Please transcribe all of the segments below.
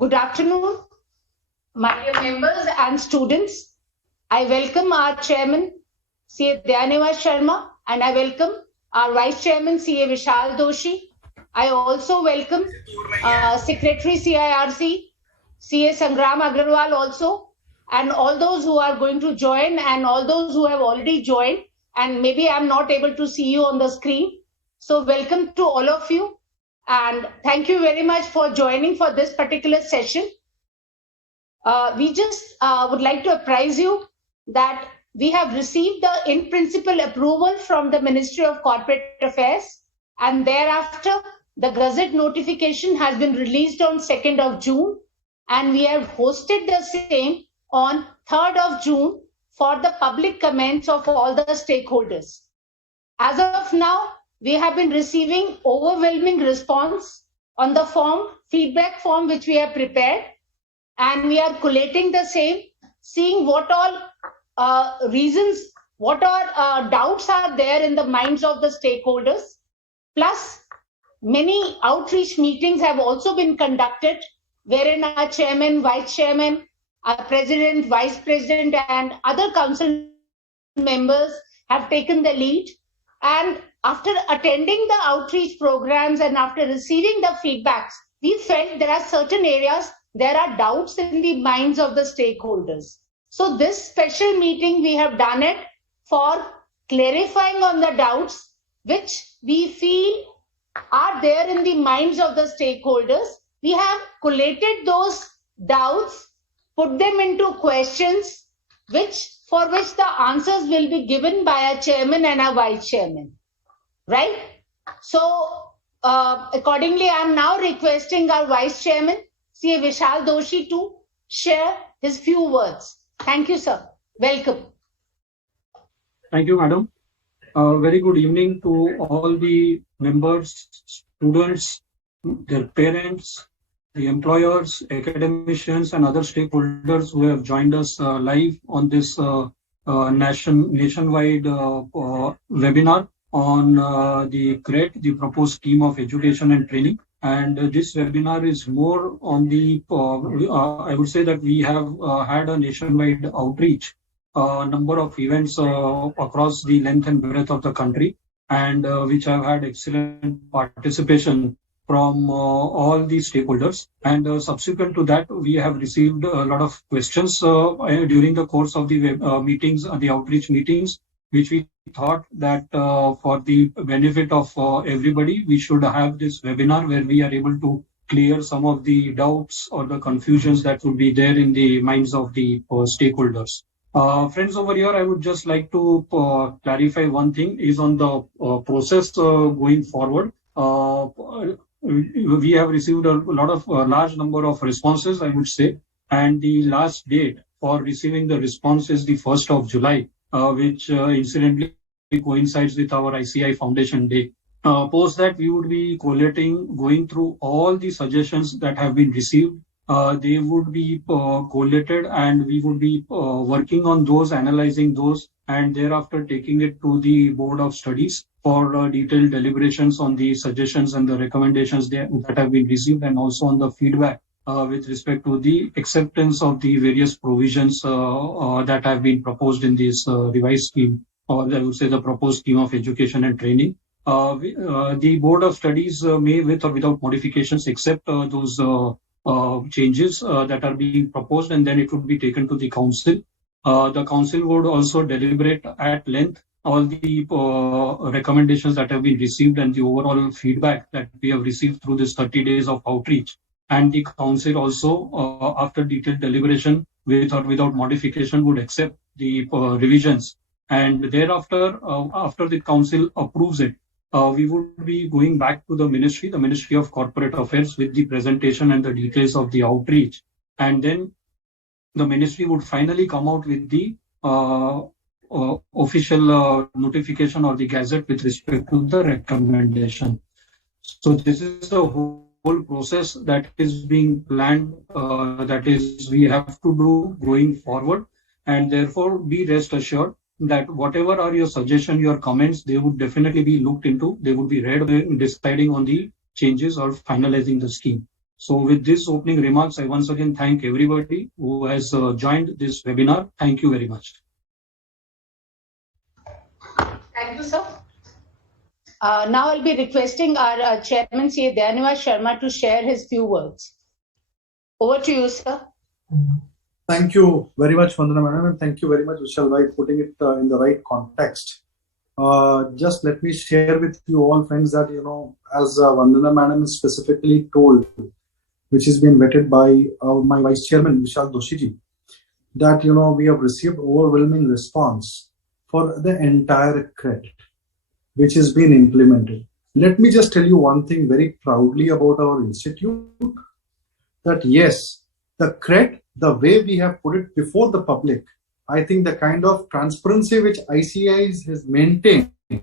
Good afternoon, my dear members and students. I welcome our chairman, C.A. Dyaneva Sharma, and I welcome our vice chairman, C.A. Vishal Doshi. I also welcome Secretary CIRC, C.A. Sangram Agrawal also, and all those who are going to join and all those who have already joined, and maybe I'm not able to see you on the screen. So welcome to all of you, and thank you very much for joining for this particular session. We just would like to apprise you that we have received the in-principle approval from the Ministry of Corporate Affairs, and thereafter the Gazette notification has been released on 2nd of June, and we have hosted the same on 3rd of June for the public comments of all the stakeholders. As of now, we have been receiving overwhelming response on the feedback form which we have prepared, and we are collating the same, seeing what all reasons, what all doubts are there in the minds of the stakeholders. Plus, many outreach meetings have also been conducted, wherein our chairman, vice chairman, our president, vice president, and other council members have taken the lead. And after attending the outreach programs and after receiving the feedbacks, we felt there are certain areas, there are doubts in the minds of the stakeholders. So this special meeting, we have done it for clarifying on the doubts which we feel are there in the minds of the stakeholders. We have collated those doubts, put them into questions, for which the answers will be given by our chairman and our vice chairman, right? So accordingly, I am now requesting our vice chairman, C.A. Vishal Doshi, to share his few words. Thank you, sir. Welcome. Thank you, madam. Very good evening to all the members, students, their parents, the employers, academicians, and other stakeholders who have joined us live on this nationwide webinar on the CRET, the proposed scheme of education and training. And this webinar is more on the, I would say that we have had a nationwide outreach, number of events across the length and breadth of the country, and which have had excellent participation from all the stakeholders. And subsequent to that, we have received a lot of questions during the course of the meetings, the outreach meetings, which we thought that for the benefit of everybody, we should have this webinar where we are able to clear some of the doubts or the confusions that would be there in the minds of the stakeholders. Friends, over here, I would just like to clarify one thing is on the process going forward. We have received a large number of responses, I would say, and the last date for receiving the response is the 1st of July, which incidentally coincides with our ICI Foundation Day. Post that, we would be collating, going through all the suggestions that have been received. They would be collated, and we would be working on those, analyzing those, and thereafter taking it to the Board of Studies for detailed deliberations on the suggestions and the recommendations that have been received, and also on the feedback with respect to the acceptance of the various provisions that have been proposed in this revised scheme, or I would say the proposed scheme of education and training. The Board of Studies may, with or without modifications, accept those changes that are being proposed, and then it would be taken to the council. The council would also deliberate at length all the recommendations that have been received and the overall feedback that we have received through this 30 days of outreach. And the council also, after detailed deliberation, with or without modification, would accept the revisions. And thereafter, after the council approves it, we would be going back to the Ministry of Corporate Affairs, with the presentation and the details of the outreach. And then the ministry would finally come out with the official notification or the gazette with respect to the recommendation. So this is the whole process that is being planned, that is we have to do going forward. And therefore, be rest assured that whatever are your suggestions, your comments, they would definitely be looked into. They would be read when deciding on the changes or finalizing the scheme. So with this opening remarks, I once again thank everybody who has joined this webinar. Thank you very much. Thank you, sir. Now I'll be requesting our chairman, C.A. Dayanivas Sharma, to share his few words. Over to you, sir. Thank you very much, Vandana Madam, and thank you very much, Vishal Bhai, putting it in the right context. Just let me share with you all, friends, that, as Vandana Madam specifically told, which has been vetted by my Vice Chairman, Vishal Doshi ji, that, we have received overwhelming response for the entire CRET, which has been implemented. Let me just tell you one thing very proudly about our institute, that yes, the CRET, the way we have put it before the public, I think the kind of transparency which ICI has maintained in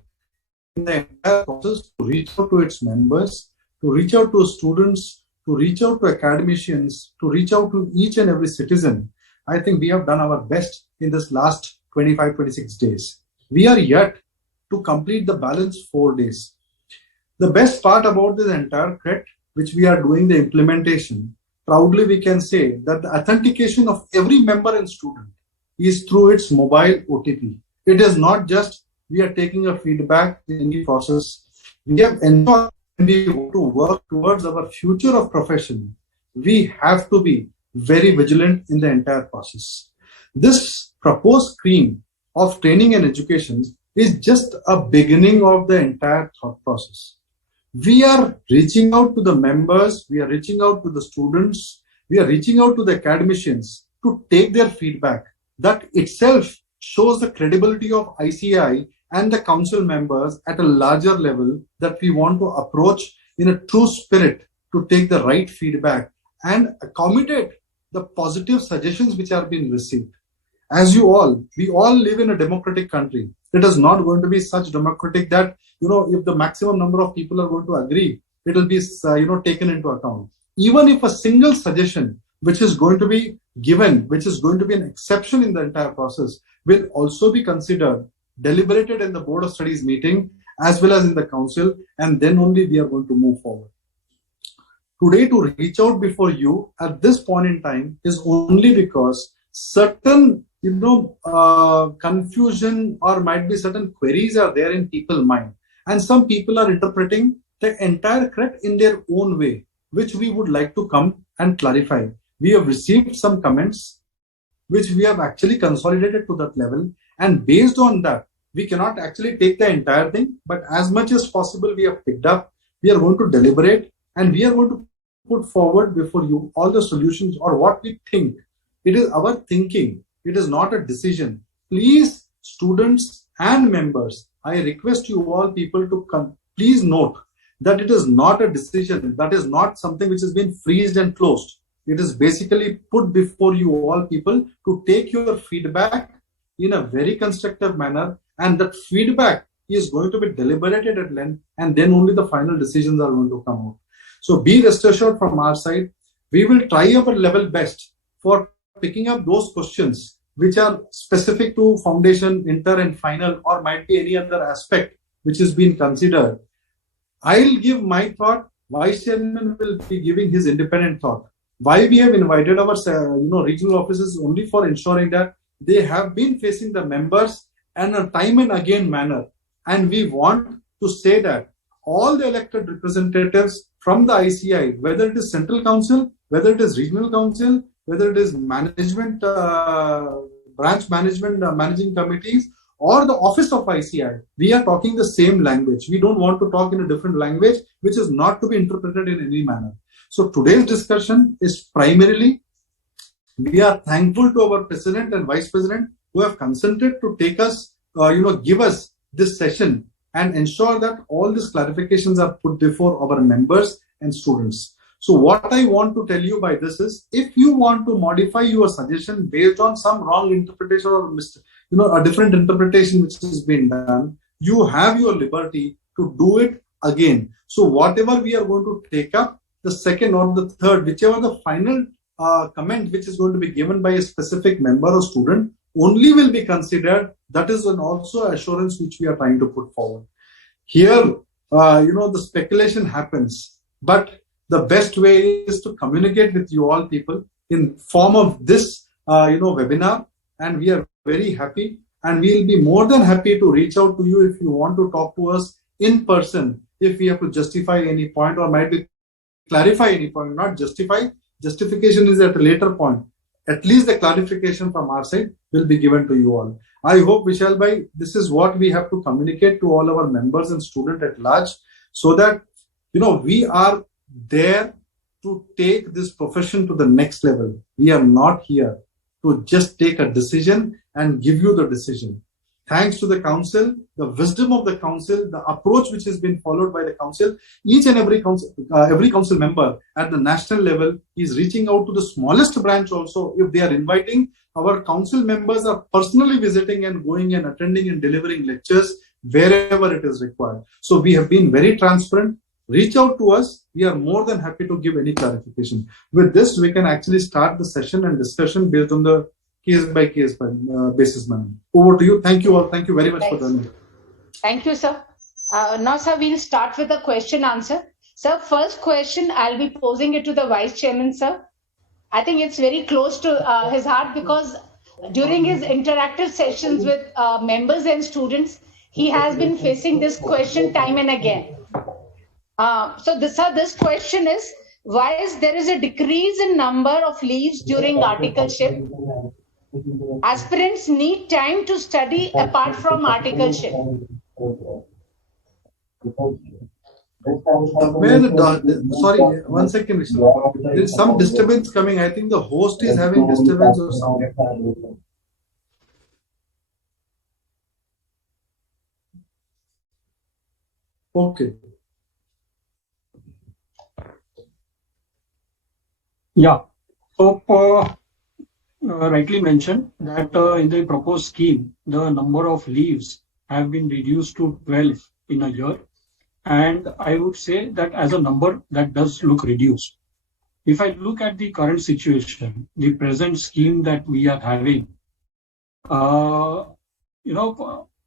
the entire process to reach out to its members, to reach out to students, to reach out to academicians, to reach out to each and every citizen, I think we have done our best in this last 25-26 days. We are yet to complete the balance 4 days. The best part about this entire CRET, which we are doing the implementation, proudly we can say that the authentication of every member and student is through its mobile OTP. It is not just we are taking a feedback in the process. We have ensured when we want to work towards our future of profession, we have to be very vigilant in the entire process. This proposed scheme of training and education is just a beginning of the entire thought process. We are reaching out to the members, we are reaching out to the students, we are reaching out to the academicians to take their feedback. That itself shows the credibility of ICI and the council members at a larger level, that we want to approach in a true spirit to take the right feedback and accommodate the positive suggestions which are being received. As we all live in a democratic country. It is not going to be such democratic that, if the maximum number of people are going to agree, it will be, taken into account. Even if a single suggestion which is going to be given, which is going to be an exception in the entire process, will also be considered, deliberated in the Board of Studies meeting as well as in the council, and then only we are going to move forward. Today, to reach out before you at this point in time is only because certain confusion or might be certain queries are there in people's mind, and some people are interpreting the entire CRET in their own way, which we would like to come and clarify. We have received some comments which we have actually consolidated to that level, and based on that we cannot actually take the entire thing, but as much as possible we have picked up. We are going to deliberate and we are going to put forward before you all the solutions or what we think. It is our thinking. It is not a decision. Please, students and members, I request you all people to come. Please note that it is not a decision. That is not something which has been freezed and closed. It is basically put before you all people to take your feedback in a very constructive manner, and that feedback is going to be deliberated at length, and then only the final decisions are going to come out. So be rest assured from our side, we will try our level best for picking up those questions which are specific to foundation, inter and final, or might be any other aspect which is being considered. I'll give my thought, Vice Chairman will be giving his independent thought. Why we have invited our regional offices only for ensuring that they have been facing the members in a time and again manner. And we want to say that all the elected representatives from the ICI, whether it is Central Council, whether it is Regional Council, whether it is management, branch management, managing committees, or the office of ICI, we are talking the same language. We don't want to talk in a different language, which is not to be interpreted in any manner. So today's discussion is primarily, we are thankful to our President and Vice President who have consented to take us, give us this session and ensure that all these clarifications are put before our members and students. So what I want to tell you by this is, if you want to modify your suggestion based on some wrong interpretation or a different interpretation which has been done, you have your liberty to do it again. So whatever we are going to take up, the second or the third, whichever the final comment which is going to be given by a specific member or student, only will be considered. That is an also assurance which we are trying to put forward. Here, the speculation happens, but the best way is to communicate with you all people in form of this webinar, and we are very happy, and we will be more than happy to reach out to you if you want to talk to us in person, if we have to justify any point or might be clarify any point. Not justify, justification is at a later point. At least the clarification from our side will be given to you all. I hope, Vishal bhai, this is what we have to communicate to all our members and students at large, so that we are there to take this profession to the next level. We are not here to just take a decision and give you the decision. Thanks to the council, the wisdom of the council, the approach which has been followed by the council, each and every council member at the national level is reaching out to the smallest branch also. If they are inviting, our council members are personally visiting and going and attending and delivering lectures wherever it is required. So we have been very transparent. Reach out to us. We are more than happy to give any clarification. With this, we can actually start the session and discussion based on the case by case basis, ma'am. Over to you. Thank you all. Thank you very much for joining. Thank you, sir. Now, sir, we'll start with the question answer. Sir, first question, I'll be posing it to the Vice Chairman, sir. I think it's very close to his heart, because during his interactive sessions with members and students, he has been facing this question time and again. So this question is, why is there is a decrease in number of leaves during articleship? Aspirants need time to study apart from articleship. Sorry, 1 second, Vishnu. There is some disturbance coming. I think the host is having disturbance or something. Okay. Yeah. So, rightly mentioned that in the proposed scheme, the number of leaves have been reduced to 12 in a year. And I would say that as a number, that does look reduced. If I look at the current situation, the present scheme that we are having,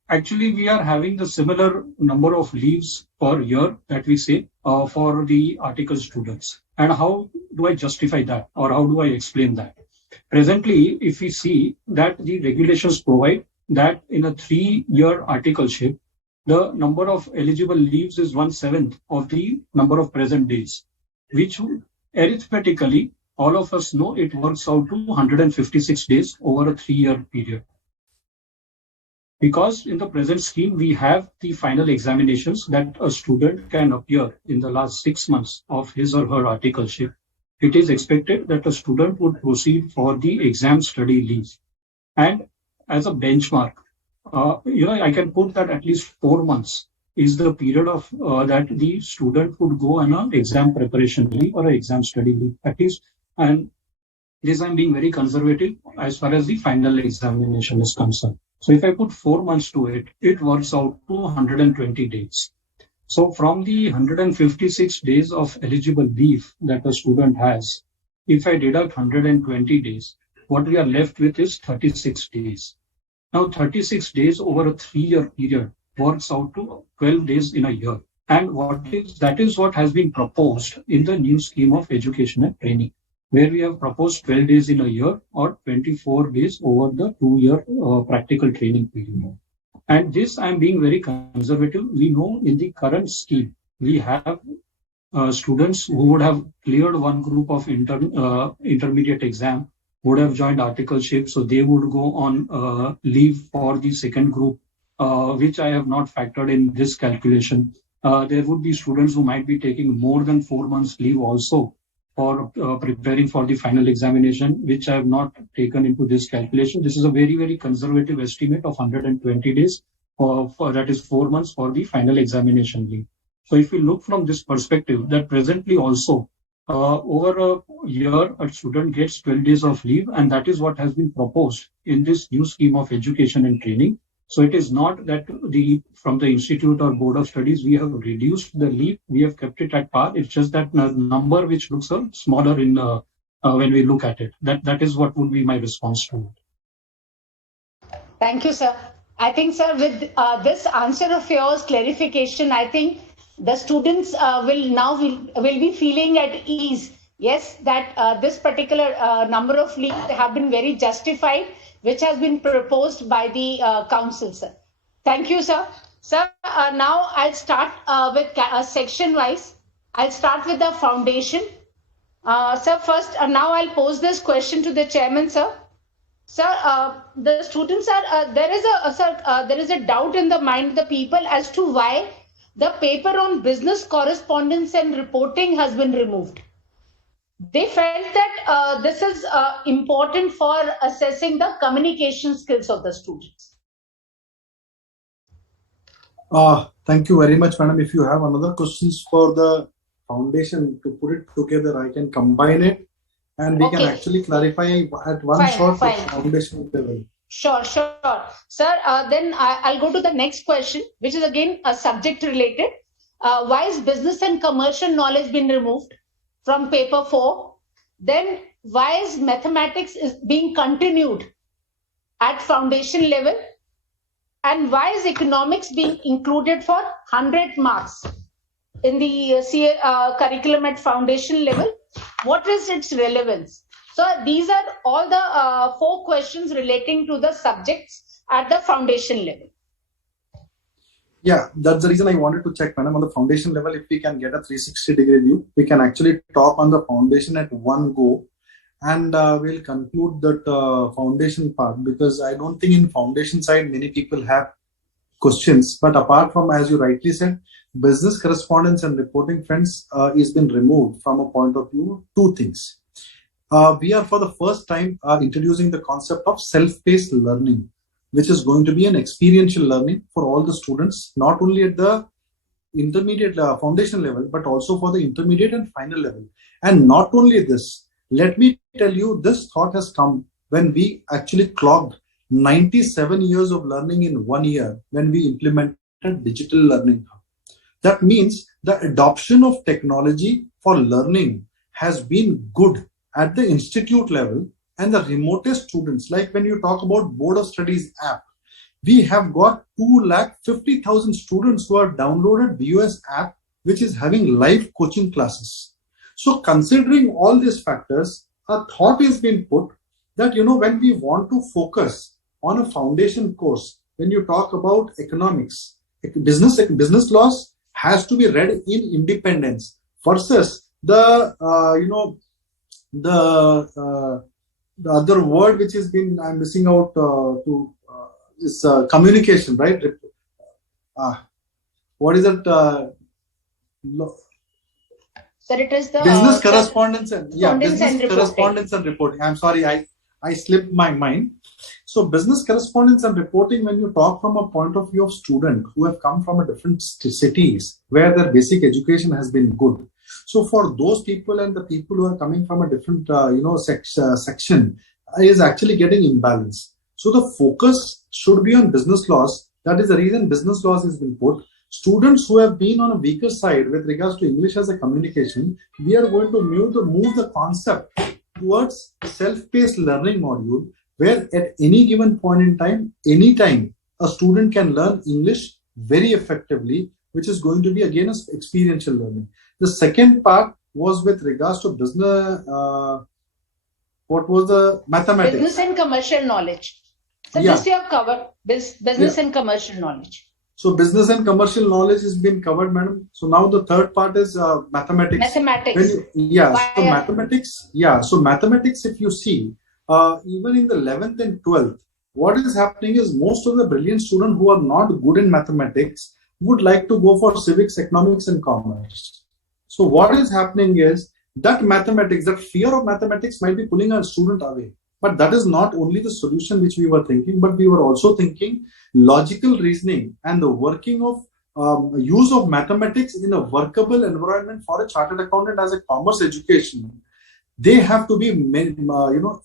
actually we are having the similar number of leaves per year that we say for the article students. And how do I justify that, or how do I explain that? Presently, if we see that the regulations provide that in a 3-year articleship, the number of eligible leaves is 1/7 of the number of present days, which arithmetically, all of us know it works out to 156 days over a 3-year period. Because in the present scheme, we have the final examinations that a student can appear in the last 6 months of his or her articleship. It is expected that a student would proceed for the exam study leave. And as a benchmark, I can put that at least 4 months is the period of that the student would go on an exam preparation leave or an exam study leave, at least. And this I'm being very conservative as far as the final examination is concerned. So if I put 4 months to it, it works out to 120 days. So from the 156 days of eligible leave that a student has, if I deduct 120 days, what we are left with is 36 days. Now 36 days over a 3-year period works out to 12 days in a year. And that is what has been proposed in the new scheme of education and training, where we have proposed 12 days in a year or 24 days over the 2-year practical training period. And this, I'm being very conservative. We know in the current scheme, we have students who would have cleared one group of intermediate exam, would have joined articleship, so they would go on leave for the second group, which I have not factored in this calculation. There would be students who might be taking more than 4 months leave also for preparing for the final examination, which I have not taken into this calculation. This is a very, very conservative estimate of 120 days, that is 4 months for the final examination leave. So if we look from this perspective, that presently also over a year, a student gets 12 days of leave, and that is what has been proposed in this new scheme of education and training. So it is not that from the institute or board of studies, we have reduced the leave, we have kept it at par. It's just that number which looks smaller in when we look at it. That is what would be my response to it. Thank you, sir. I think, sir, with this answer of yours, clarification, I think the students will be feeling at ease. Yes, that this particular number of leaves have been very justified, which has been proposed by the council, sir. Thank you, sir. Sir, now I'll start with section wise. I'll start with the foundation. Sir, first, now I'll pose this question to the chairman, sir. Sir, the students are there is a doubt in the mind of the people as to why the paper on business correspondence and reporting has been removed. They felt that this is important for assessing the communication skills of the students. Thank you very much, madam. If you have another questions for the foundation to put it together, I can combine it and we can actually clarify at one shot the foundation level. Sure. Sir, then I'll go to the next question, which is again a subject related. Why is business and commercial knowledge been removed from paper 4? Then why is mathematics is being continued at foundation level? And why is economics being included for 100 marks in the curriculum at foundation level? What is its relevance? So these are all the 4 questions relating to the subjects at the foundation level. Yeah, that's the reason I wanted to check, madam, on the foundation level. If we can get a 360-degree view, we can actually talk on the foundation at one go, and we'll conclude that foundation part, because I don't think in foundation side many people have questions. But apart from, as you rightly said, business correspondence and reporting, friends, is been removed from a point of view of 2 things. We are for the first time introducing the concept of self-paced learning, which is going to be an experiential learning for all the students, not only at the intermediate foundation level, but also for the intermediate and final level. And not only this, let me tell you, this thought has come when we actually clocked 97 years of learning in 1 year when we implemented digital learning. That means the adoption of technology for learning has been good at the institute level and the remotest students. Like when you talk about Board of Studies app, we have got 250,000 students who have downloaded BOS app, which is having live coaching classes. So considering all these factors, a thought has been put that, when we want to focus on a foundation course, when you talk about economics, business laws has to be read in independence versus the the other word which has been I'm missing out is communication, right? What is it? Sir, it is the business correspondence and correspondence and reporting. I'm sorry, I slipped my mind. So business correspondence and reporting, when you talk from a point of view of student who have come from a different cities where their basic education has been good. So for those people and the people who are coming from a different section is actually getting imbalance. So the focus should be on business laws. That is the reason business laws has been put. Students who have been on a weaker side with regards to English as a communication, we are going to move the concept towards self-paced learning module, where at any given point in time, anytime, a student can learn English very effectively, which is going to be again an experiential learning. The second part was with regards to business, what was the mathematics? Business and commercial knowledge. So this you have covered, business and commercial knowledge. So business and commercial knowledge has been covered, madam. So now the third part is mathematics. Mathematics. So mathematics. Yeah. So mathematics, if you see, even in the 11th and 12th, what is happening is most of the brilliant students who are not good in mathematics would like to go for civics, economics, and commerce. So what is happening is that mathematics, that fear of mathematics might be pulling a student away. But that is not only the solution which we were thinking, but we were also thinking logical reasoning and the working of use of mathematics in a workable environment for a chartered accountant as a commerce education. They have to be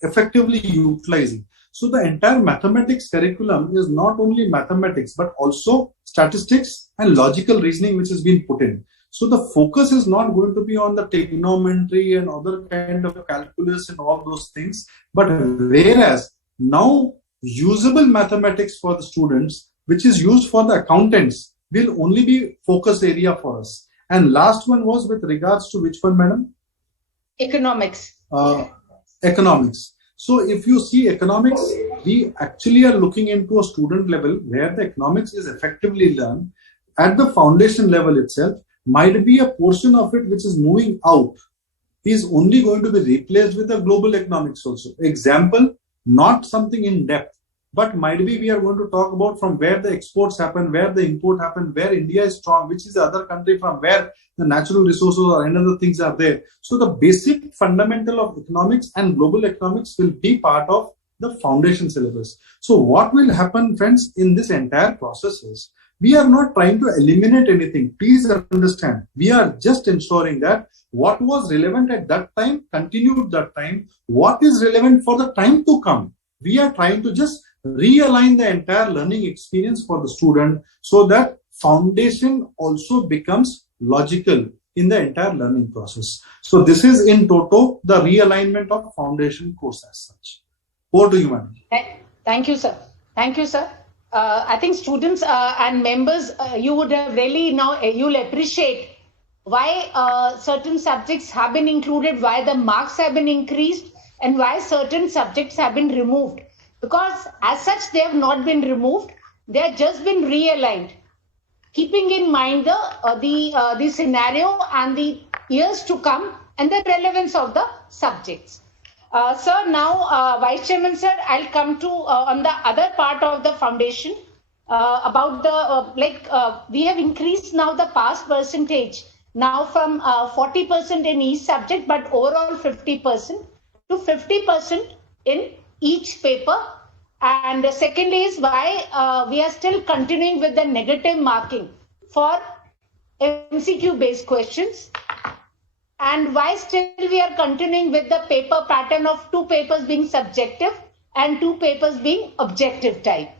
effectively utilizing. So the entire mathematics curriculum is not only mathematics, but also statistics and logical reasoning, which has been put in. So the focus is not going to be on the trigonometry and other kind of calculus and all those things, but whereas now usable mathematics for the students, which is used for the accountants, will only be focus area for us. And last one was with regards to which one, madam? Economics. Economics. So if you see economics, we actually are looking into a student level where the economics is effectively learned at the foundation level itself. Might be a portion of it which is moving out is only going to be replaced with a global economics also. Example, not something in depth, but might be we are going to talk about from where the exports happen, where the import happen, where India is strong, which is the other country from where the natural resources or another things are there. So the basic fundamental of economics and global economics will be part of the foundation syllabus. So what will happen, friends, in this entire process is we are not trying to eliminate anything. Please understand, we are just ensuring that what was relevant at that time continued that time. What is relevant for the time to come, we are trying to just realign the entire learning experience for the student so that foundation also becomes logical in the entire learning process. So this is in toto the realignment of foundation course as such. Over to you, madam. Thank you, sir. Thank you, sir. I think students and members, you would have really now, you'll appreciate why certain subjects have been included, why the marks have been increased, and why certain subjects have been removed. Because as such, they have not been removed, they have just been realigned, keeping in mind the scenario and the years to come and the relevance of the subjects. Sir, now, Vice Chairman, sir, I'll come to on the other part of the foundation about the, we have increased now the pass percentage now from 40% in each subject, but overall 50% to 50% in each paper. And secondly is why we are still continuing with the negative marking for MCQ based questions. And why still we are continuing with the paper pattern of 2 papers being subjective and 2 papers being objective type.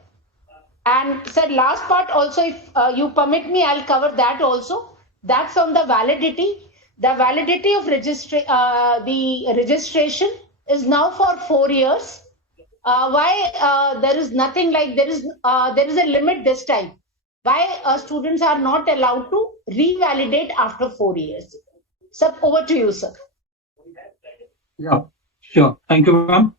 And sir, last part also, if you permit me, I'll cover that also. That's on the validity. The validity of the registration is now for 4 years. Why there is nothing like there is a limit this time. Why students are not allowed to revalidate after 4 years. Sir, over to you, sir. Yeah, sure. Thank you, ma'am.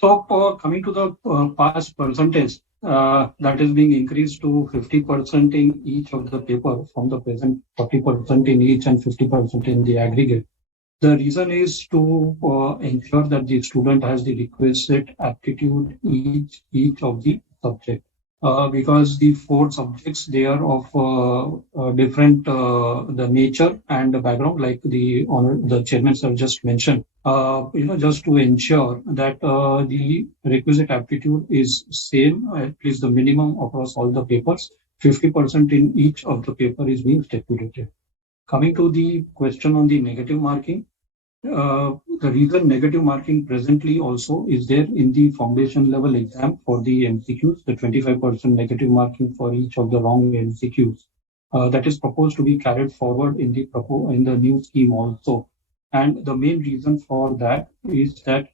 So, coming to the pass percentage, that is being increased to 50% in each of the paper from the present 40% in each and 50% in the aggregate. The reason is to ensure that the student has the requisite aptitude each of the subject. Because the 4 subjects, they are of different the nature and the background, like the chairman sir just mentioned. Just to ensure that the requisite aptitude is same, at least the minimum across all the papers, 50% in each of the paper is being stipulated. Coming to the question on the negative marking, the reason negative marking presently also is there in the foundation level exam for the MCQs, the 25% negative marking for each of the wrong MCQs. That is proposed to be carried forward in the new scheme also. And the main reason for that is that,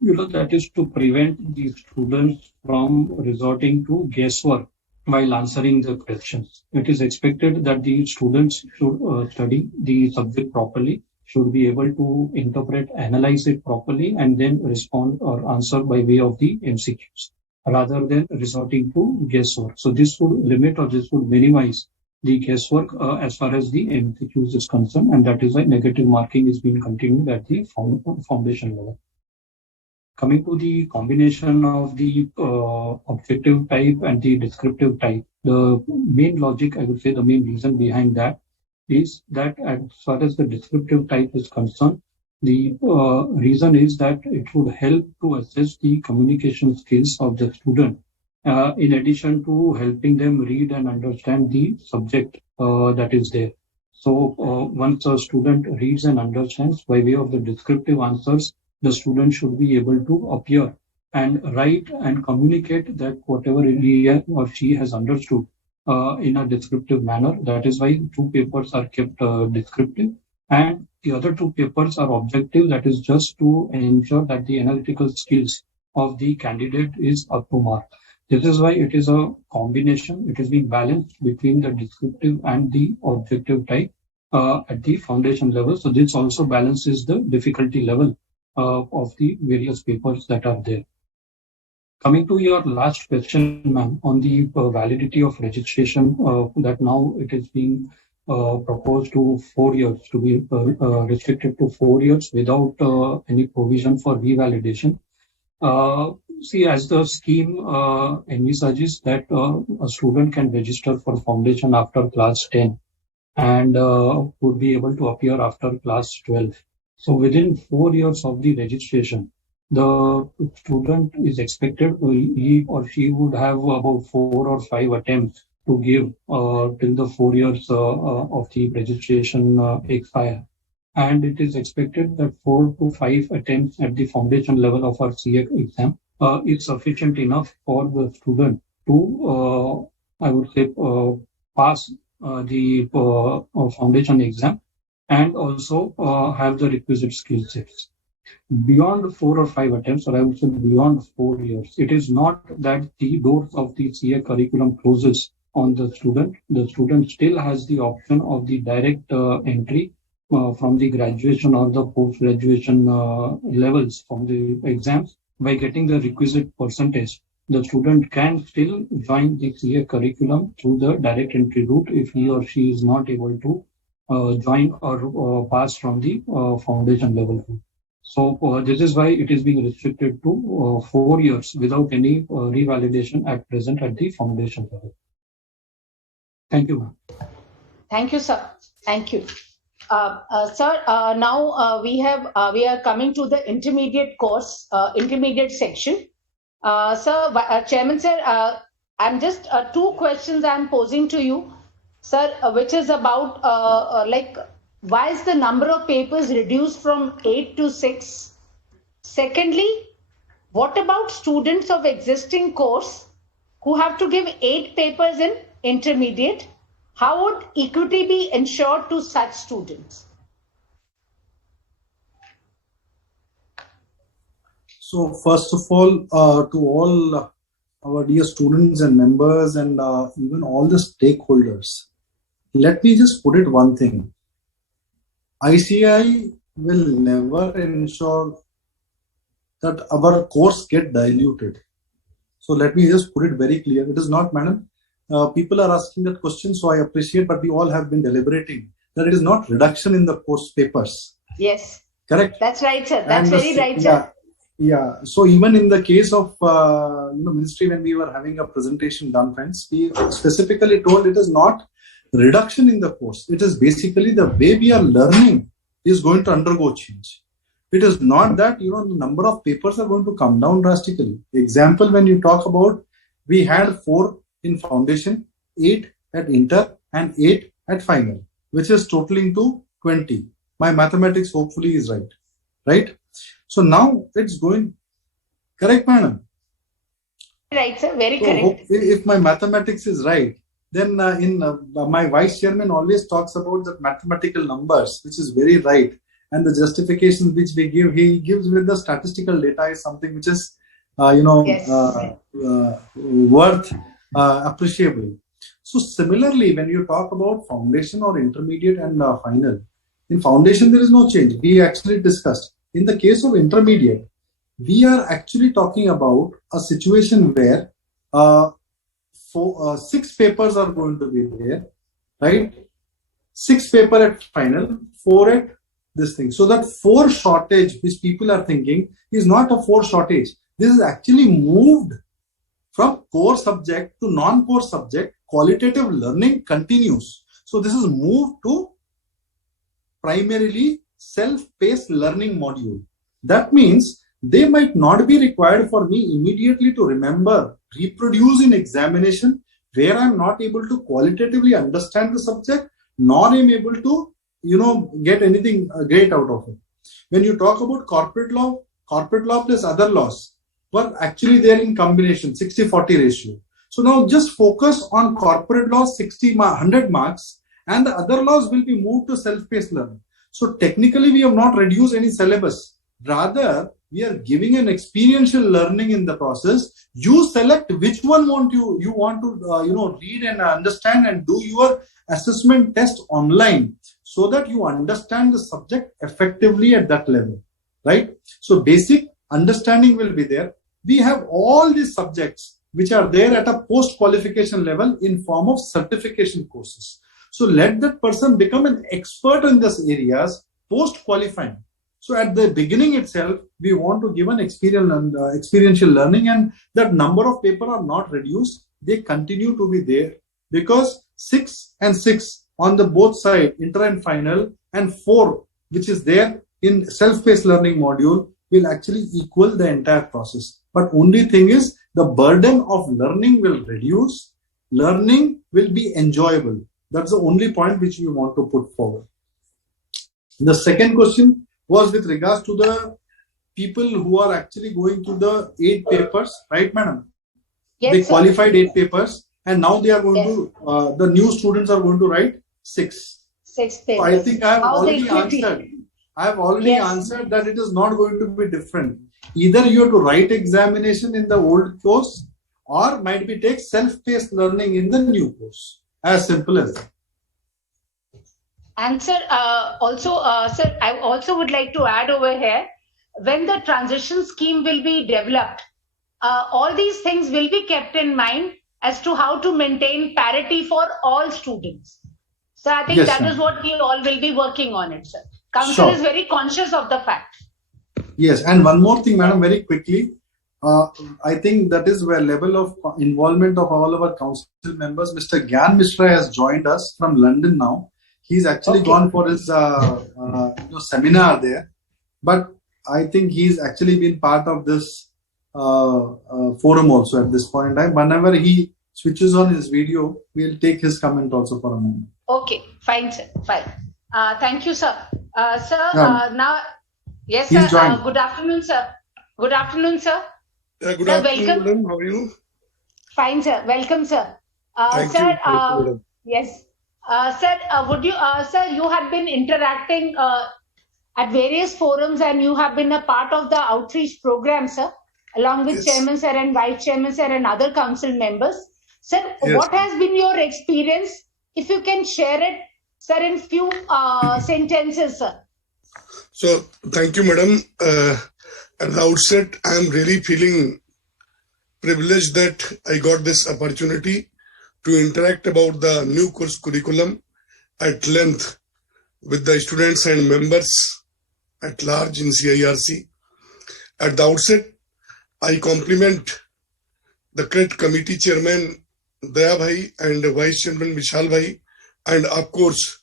that is to prevent the students from resorting to guesswork while answering the questions. It is expected that the students should study the subject properly, should be able to interpret, analyze it properly, and then respond or answer by way of the MCQs, rather than resorting to guesswork. So this would limit or this would minimize the guesswork as far as the MCQs is concerned, and that is why negative marking is being continued at the foundation level. Coming to the combination of the objective type and the descriptive type, the main logic, I would say the main reason behind that is that as far as the descriptive type is concerned, the reason is that it would help to assess the communication skills of the student, in addition to helping them read and understand the subject that is there. So once a student reads and understands by way of the descriptive answers, the student should be able to appear and write and communicate that whatever he or she has understood in a descriptive manner. That is why 2 papers are kept descriptive and the other 2 papers are objective. That is just to ensure that the analytical skills of the candidate is up to mark. This is why it is a combination. It is being balanced between the descriptive and the objective type at the foundation level. So this also balances the difficulty level of the various papers that are there. Coming to your last question, ma'am, on the validity of registration, that now it is being proposed to 4 years, to be restricted to 4 years without any provision for revalidation. See, as the scheme envisages that a student can register for foundation after class 10 and would be able to appear after class 12. So within 4 years of the registration, the student is expected, he or she would have about 4 or 5 attempts to give till the 4 years of the registration expire. And it is expected that 4 to 5 attempts at the foundation level of our CA exam is sufficient enough for the student to, I would say, pass the foundation exam and also have the requisite skill sets. Beyond 4 or 5 attempts, or I would say beyond 4 years, it is not that the doors of the CA curriculum closes on the student. The student still has the option of the direct entry from the graduation or the post-graduation levels from the exams. By getting the requisite percentage, the student can still join the CA curriculum through the direct entry route if he or she is not able to join or pass from the foundation level route. So this is why it is being restricted to 4 years without any revalidation at present at the foundation level. Thank you, ma'am. Thank you, sir. Thank you. Sir, now we are coming to the intermediate course, intermediate section. Sir, Chairman, sir, I'm just 2 questions I'm posing to you, sir, which is about why is the number of papers reduced from 8 to 6? Secondly, what about students of existing course who have to give 8 papers in intermediate? How would equity be ensured to such students? So first of all, to all our dear students and members and even all the stakeholders, let me just put it one thing. ICI will never ensure that our course get diluted. So let me just put it very clear. It is not, madam. People are asking that question, so I appreciate, but we all have been deliberating that it is not reduction in the course papers. Yes. Correct. That's right, sir. That's very right, sir. Yeah. So even in the case of ministry, when we were having a presentation done, friends, we specifically told it is not reduction in the course. It is basically the way we are learning is going to undergo change. It is not that the number of papers are going to come down drastically. Example, when you talk about, we had 4 in foundation, 8 at inter, and 8 at final, which is totaling to 20. My mathematics hopefully is right? So now it's going correct, madam. Right, sir. Very correct. If my mathematics is right, then my vice chairman always talks about the mathematical numbers, which is very right. And the justifications which we give, he gives with the statistical data is something which is, worth appreciable. So similarly, when you talk about foundation or intermediate and final, in foundation there is no change. We actually discussed. In the case of intermediate, we are actually talking about a situation where 6 papers are going to be there, right? 6 paper at final, 4 at this thing. So that 4 shortage, which people are thinking, is not a 4 shortage. This is actually moved from core subject to non-core subject. Qualitative learning continues. So this is moved to primarily self-paced learning module. That means they might not be required for me immediately to remember, reproduce in examination, where I'm not able to qualitatively understand the subject, nor am able to get anything great out of it. When you talk about corporate law plus other laws were actually there in combination, 60-40 ratio. So now just focus on corporate law, 100 marks, and the other laws will be moved to self-paced learning. So technically we have not reduced any syllabus. Rather, we are giving an experiential learning in the process. You select which one you want to read and understand and do your assessment test online, so that you understand the subject effectively at that level, right? So basic understanding will be there. We have all these subjects which are there at a post-qualification level in form of certification courses. So let that person become an expert in these areas post-qualifying. So at the beginning itself, we want to give an experiential learning, and that number of papers are not reduced. They continue to be there, because 6 and 6 on the both side, inter and final, and 4, which is there in self-paced learning module, will actually equal the entire process. But only thing is, the burden of learning will reduce. Learning will be enjoyable. That's the only point which we want to put forward. The second question was with regards to the people who are actually going through the 8 papers, right, madam? Yes, they sir. qualified 8 papers, and now they are going to, the new students are going to write 6. 6 papers. So I think I have How already they could answered. be. I have already answered that it is not going to be different. Either you have to write examination in the old course, or might be take self-paced learning in the new course. As simple as that. And sir, sir, I also would like to add over here, when the transition scheme will be developed, all these things will be kept in mind as to how to maintain parity for all students. So I think that is what we all will be working on it, sir. Council is very conscious of the fact. Yes, and one more thing, madam, very quickly. I think that is where level of involvement of all our council members. Mr. Gyan Mishra has joined us from London now. He's actually gone for his seminar there, but I think he's actually been part of this forum also at this point in time. Whenever he switches on his video, we'll take his comment also for a moment. Okay, fine, sir. Fine. Thank you, sir. Now, yes, He's sir. joined. Good afternoon, sir. Good afternoon, sir. Good sir, afternoon, welcome. Madam. How are you? Fine, sir. Welcome, sir. Thank Sir, you. Thank you, madam. yes. Sir, sir, you have been interacting at various forums, and you have been a part of the outreach program, sir, along with Chairman, sir, and Vice Chairman, sir, and other council members. Sir, what has been your experience? If you can share it, sir, in few sentences, sir. So, thank you, madam. At the outset, I am really feeling privileged that I got this opportunity to interact about the new course curriculum at length with the students and members at large in CIRC. At the outset, I compliment the CRET committee chairman Daya Bhai and Vice Chairman Vishal Bhai, and of course,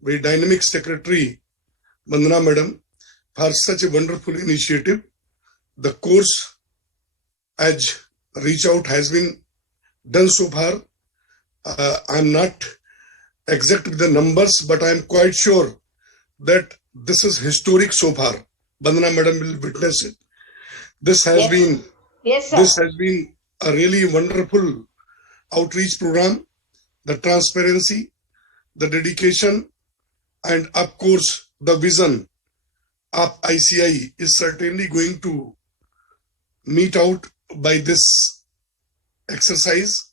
very dynamic secretary Vandana madam for such a wonderful initiative. The course as reach out has been done so far. I'm not exact with the numbers, but I'm quite sure that this is historic so far. Vandana madam will witness it. This has been a really wonderful outreach program. The transparency, the dedication, and of course the vision of ICI is certainly going to meet out by this exercise.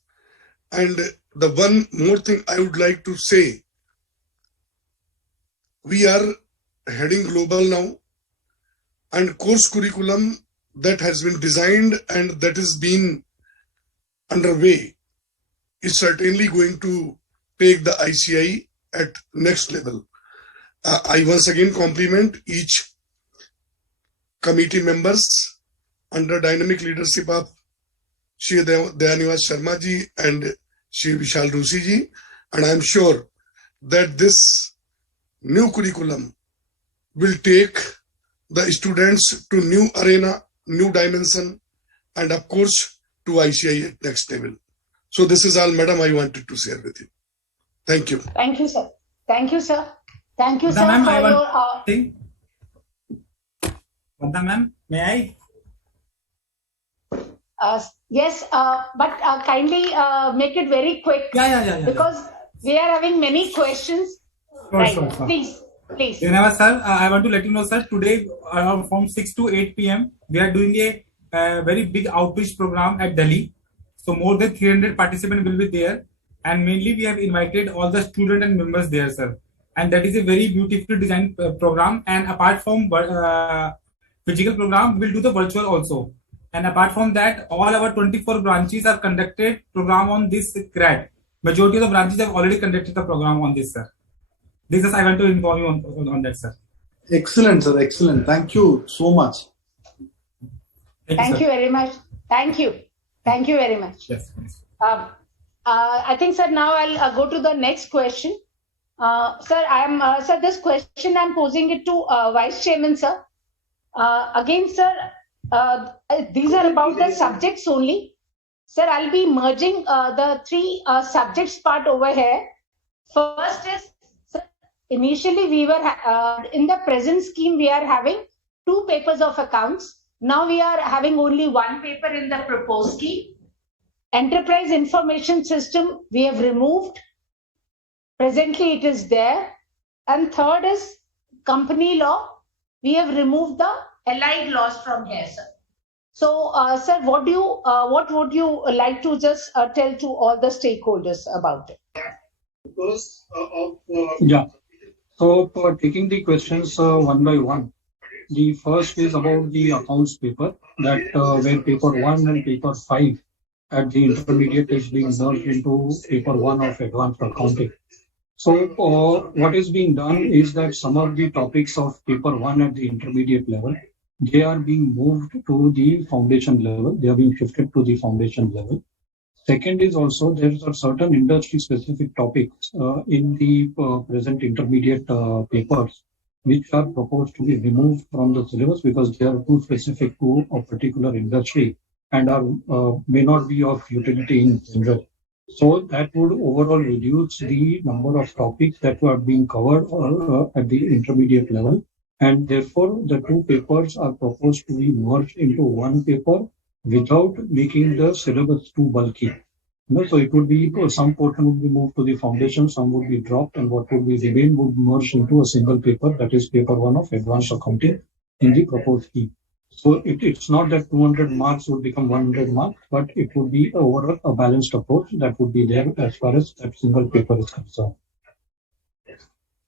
And the one more thing I would like to say, we are heading global now, and course curriculum that has been designed and that is being underway is certainly going to take the ICI at next level. I once again compliment each committee members under dynamic leadership of Shri Dayanivas Sharma ji and Shri Vishal Rusi ji, and I am sure that this new curriculum will take the students to new arena, new dimension, and of course to ICI at next level. So this is all, madam, I wanted to share with you. Thank you. Thank you, sir. Thank you, sir. Thank you, sir, for your... Vandana ma'am, may I? Yes, but kindly make it very quick. Yeah. Because we are having many questions. Sure. Please. Please. Dhanawad, sir. I want to let you know, sir, today from 6 to 8 p.m. we are doing a very big outreach program at Delhi. So more than 300 participants will be there, and mainly we have invited all the students and members there, sir. And that is a very beautifully designed program. And apart from physical program, we'll do the virtual also. And apart from that, all our 24 branches are conducted program on this grad. Majority of the branches have already conducted the program on this, sir. This is I want to inform you on that, sir. Excellent, sir. Excellent. Thank you so much. Thank you very much. Thank you. Thank you very much. Yes. I think, sir, now I'll go to the next question. Sir, this question I'm posing it to Vice Chairman, sir. Again, sir, these are about the subjects only. Sir, I'll be merging the three subjects part over here. First is, sir, initially we were in the present scheme we are having 2 papers of accounts. Now we are having only 1 paper in the proposed scheme. Enterprise information system we have removed. Presently it is there. And third is company law. We have removed the allied laws from here, sir. So, sir, what would you like to just tell to all the stakeholders about it? Yeah. So, taking the questions one by one. The first is about the accounts paper, that where paper 1 and paper 5 at the intermediate is being merged into paper 1 of advanced accounting. So what is being done is that some of the topics of paper 1 at the intermediate level, they are being moved to the foundation level. They are being shifted to the foundation level. Second is also there are certain industry specific topics in the present intermediate papers which are proposed to be removed from the syllabus because they are too specific to a particular industry and are may not be of utility in general. So that would overall reduce the number of topics that were being covered at the intermediate level, and therefore the 2 papers are proposed to be merged into 1 paper without making the syllabus too bulky. So it would be some portion would be moved to the foundation, some would be dropped, and what would be remain would merge into a single paper, that is paper 1 of advanced accounting in the proposed scheme. So it's not that 200 marks would become 100 marks, but it would be overall a balanced approach that would be there as far as that single paper is concerned.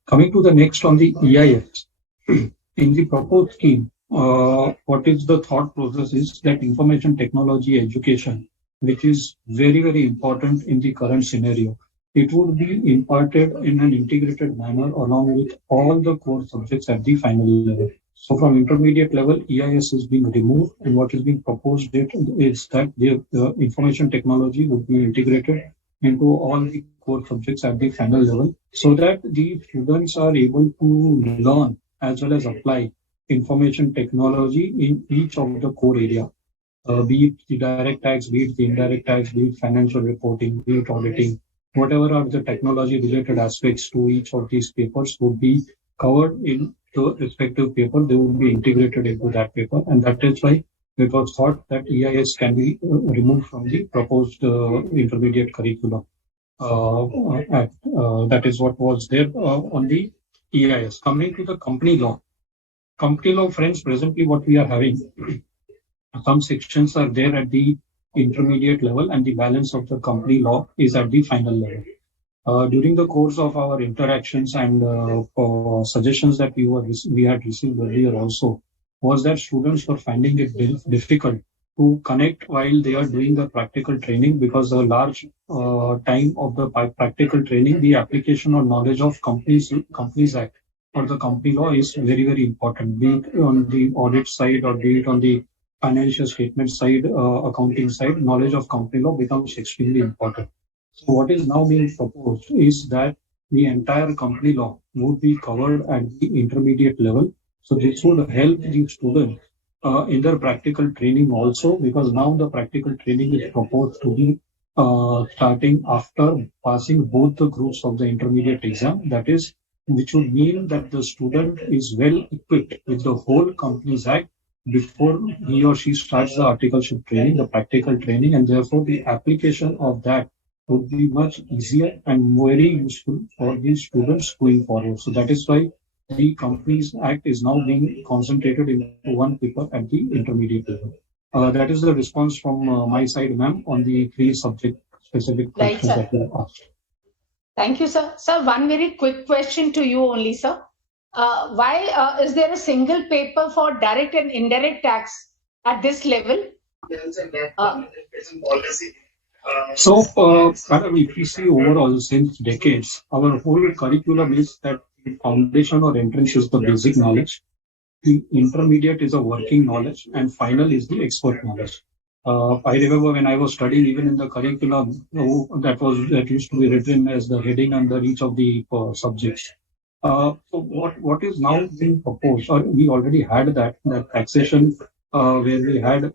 Coming to the next on the EIS, in the proposed scheme, what is the thought process is that information technology education, which is very, very important in the current scenario, it would be imparted in an integrated manner along with all the core subjects at the final level. So from intermediate level, EIS is being removed, and what is being proposed is that the information technology would be integrated into all the core subjects at the final level so that the students are able to learn as well as apply information technology in each of the core area. Be it the direct tax, be it the indirect tax, be it financial reporting, be it auditing, whatever are the technology related aspects to each of these papers would be covered in the respective paper. They would be integrated into that paper, and that is why it was thought that EIS can be removed from the proposed intermediate curriculum. That is what was there on the EIS. Coming to the company law. Company law, friends, presently what we are having, some sections are there at the intermediate level and the balance of the company law is at the final level. During the course of our interactions and suggestions that we had received earlier also, was that students were finding it difficult to connect while they are doing the practical training, because a large time of the practical training, the application or knowledge of Companies Act or the company law is very, very important, be it on the audit side or be it on the financial statement side, accounting side. Knowledge of company law becomes extremely important. So what is now being proposed is that the entire company law would be covered at the intermediate level. So this would help the students in their practical training also, because now the practical training is proposed to be starting after passing both the groups of the intermediate exam. That is, which would mean that the student is well equipped with the whole Companies Act before he or she starts the articleship training, the practical training, and therefore the application of that would be much easier and very useful for these students going forward. So that is why the Companies Act is now being concentrated into one paper at the intermediate level. That is the response from my side, ma'am, on the 3 subject specific questions that you asked. Thank you, sir. Sir, one very quick question to you only, sir. Why is there a single paper for direct and indirect tax at this level? So, madam, if we see overall since decades, our whole curriculum is that the foundation or entrance is the basic knowledge, the intermediate is a working knowledge, and final is the expert knowledge. I remember when I was studying, even in the curriculum, that used to be written as the heading under each of the subjects. So what is now being proposed, or we already had that taxation, where we had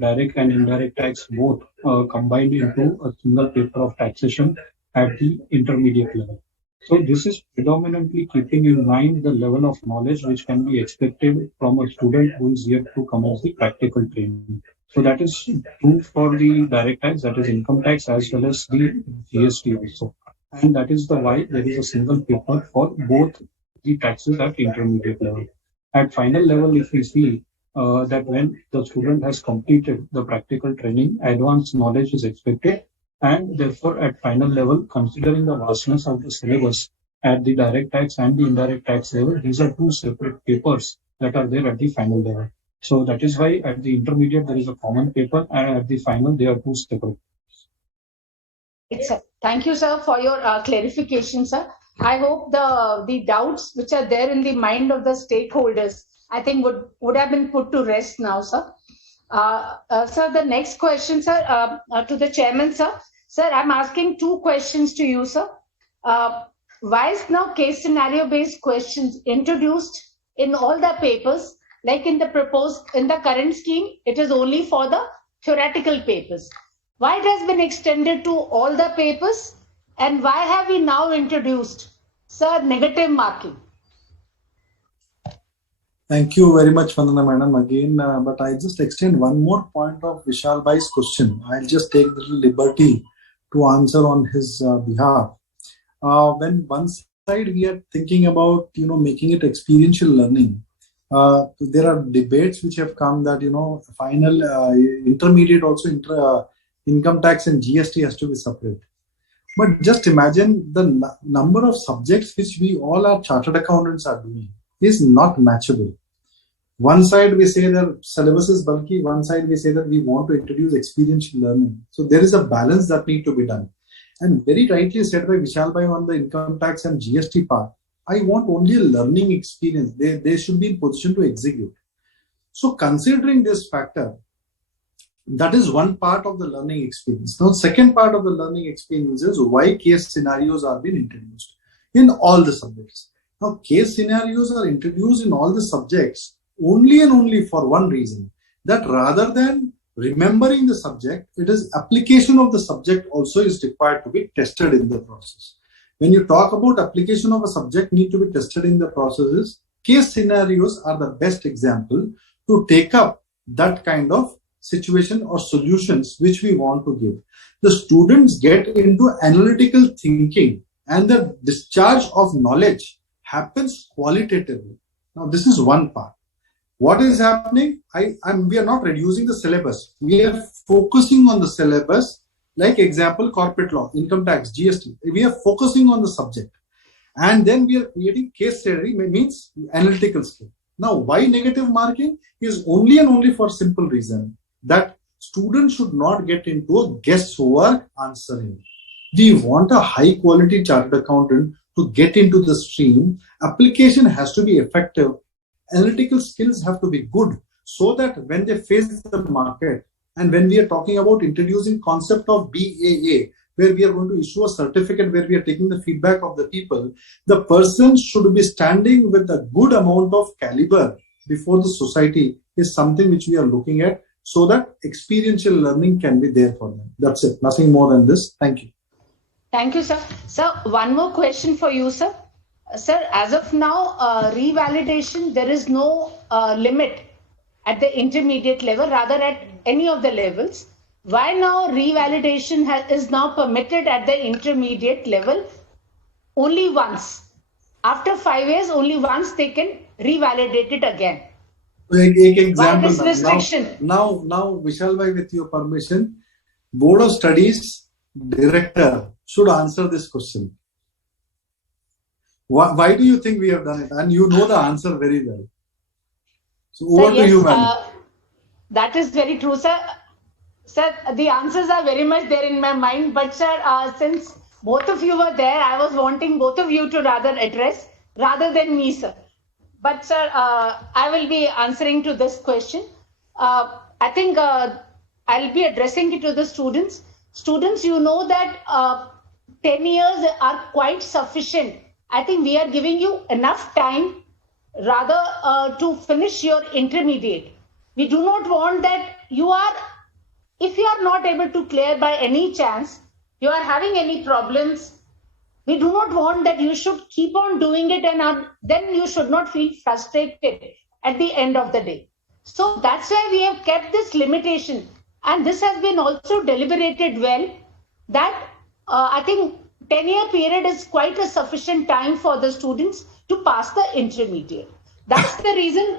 direct and indirect tax both combined into a single paper of taxation at the intermediate level. So this is predominantly keeping in mind the level of knowledge which can be expected from a student who is yet to commence the practical training. So that is true for the direct tax, that is income tax, as well as the GST also. And that is the why there is a single paper for both the taxes at intermediate level. At final level, if we see that when the student has completed the practical training, advanced knowledge is expected. And therefore, at final level, considering the vastness of the syllabus at the direct tax and the indirect tax level, these are 2 separate papers that are there at the final level. So that is why at the intermediate, there is a common paper, and at the final, they are 2 separate. Thank you, sir, for your clarification, sir. I hope the doubts which are there in the mind of the stakeholders, I think would have been put to rest now, sir. Sir, the next question, sir, to the chairman, sir. Sir, I'm asking 2 questions to you, sir. Why is now case scenario-based questions introduced in all the papers? Like in the current scheme, it is only for the theoretical papers. Why it has been extended to all the papers? And why have we now introduced, sir, negative marking? Thank you very much, Vandana Madam, again. But I just extend one more point of Vishal Bhai's question. I'll just take the liberty to answer on his behalf. When one side we are thinking about, making it experiential learning, there are debates which have come that, final intermediate also income tax and GST has to be separate. But just imagine the number of subjects which we all our chartered accountants are doing is not matchable. One side we say that syllabus is bulky, one side we say that we want to introduce experiential learning. So there is a balance that need to be done. And very rightly said by Vishal Bhai on the income tax and GST part, I want only a learning experience. They should be in position to execute. So considering this factor, that is one part of the learning experience. Now, second part of the learning experience is why case scenarios are being introduced in all the subjects. Now, case scenarios are introduced in all the subjects only and only for one reason, that rather than remembering the subject, it is application of the subject also is required to be tested in the process. When you talk about application of a subject need to be tested in the processes, case scenarios are the best example to take up that kind of situation or solutions which we want to give. The students get into analytical thinking and the discharge of knowledge happens qualitatively. Now, this is one part. What is happening? We are not reducing the syllabus. We are focusing on the syllabus, like example, corporate law, income tax, GST. We are focusing on the subject. And then we are creating case study, means analytical skill. Now, why negative marking is only and only for simple reason that students should not get into a guesswork answering. We want a high quality chartered accountant to get into the stream. Application has to be effective. Analytical skills have to be good so that when they face the market, and when we are talking about introducing concept of BAA, where we are going to issue a certificate where we are taking the feedback of the people, the person should be standing with a good amount of caliber before the society is something which we are looking at, so that experiential learning can be there for them. That's it. Nothing more than this. Thank you. Thank you, sir. Sir, one more question for you, sir. Sir, as of now, revalidation, there is no limit at the intermediate level, rather at any of the levels. Why now revalidation is now permitted at the intermediate level only once? after 5 years, only once they can revalidate it again. एक example. Why this restriction? Now, Vishal bhai, with your permission, Board of Studies Director should answer this question. Why do you think we have done it? And you know the answer very well. So over to you, madam. That is very true, sir. Sir, the answers are very much there in my mind. But sir, since both of you were there, I was wanting both of you to rather address rather than me, sir. But sir, I will be answering to this question. I think I'll be addressing it to the students. Students, you know that 10 years are quite sufficient. I think we are giving you enough time rather to finish your intermediate. We do not want that if you are not able to clear by any chance, you are having any problems, we do not want that you should keep on doing it and then you should not feel frustrated at the end of the day. So that's why we have kept this limitation. And this has been also deliberated well that I think 10-year period is quite a sufficient time for the students to pass the intermediate. That's the reason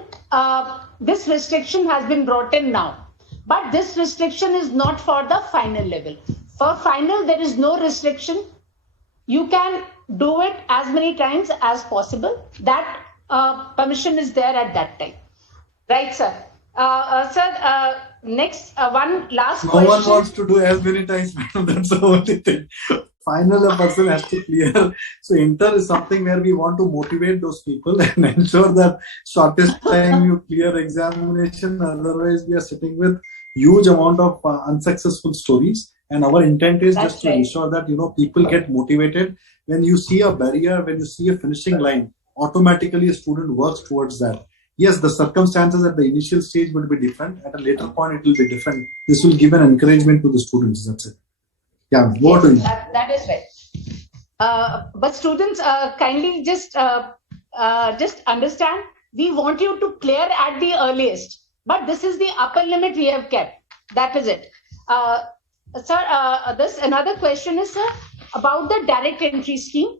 this restriction has been brought in now. But this restriction is not for the final level. For final, there is no restriction. You can do it as many times as possible. That permission is there at that time. Right, sir? Sir, next, one last question. No one wants to do as many times, madam. That's the only thing. Final, a person has to clear. So inter is something where we want to motivate those people and ensure that shortest time you clear examination. Otherwise, we are sitting with huge amount of unsuccessful stories. And our intent is just to ensure that, people get motivated. When you see a barrier, when you see a finishing line, automatically a student works towards that. Yes, the circumstances at the initial stage will be different. At a later point, it will be different. This will give an encouragement to the students. That's it. Yeah, what do you? That is right. But students, kindly just understand. We want you to clear at the earliest. But this is the upper limit we have kept. That is it. Sir, this another question is, sir, about the direct entry scheme.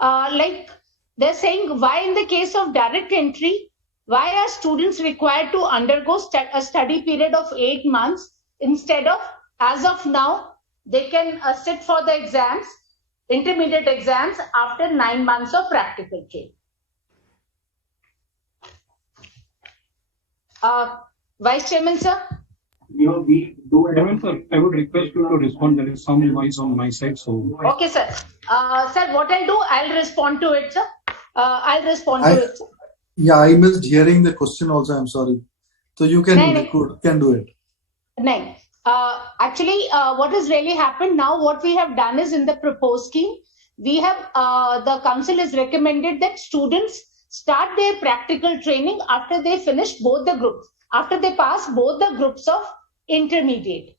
Like they're saying, why in the case of direct entry, why are students required to undergo a study period of 8 months instead of, as of now, they can sit for the exams, intermediate exams, after 9 months of practical training? Vice Chairman, sir? We do. Sir, I would request you to respond. There is some noise on my side. So. Okay, sir. Sir, what I'll do, I'll respond to it, sir. Sir. Yeah, I missed hearing the question also. I'm sorry. So you can do it. No. Actually, what has really happened now, what we have done is in the proposed scheme, we have, the council has recommended that students start their practical training after they finish both the groups, after they pass both the groups of intermediate.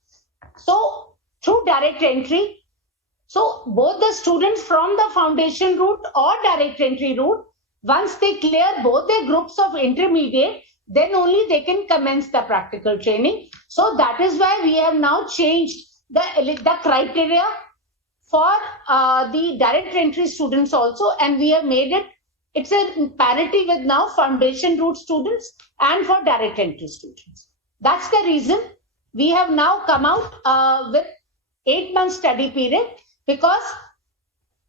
So through direct entry, so both the students from the foundation route or direct entry route, once they clear both their groups of intermediate, then only they can commence the practical training. So that is why we have now changed the criteria for the direct entry students also, and we have made it's a parity with now foundation route students and for direct entry students. That's the reason we have now come out with 8 months study period, because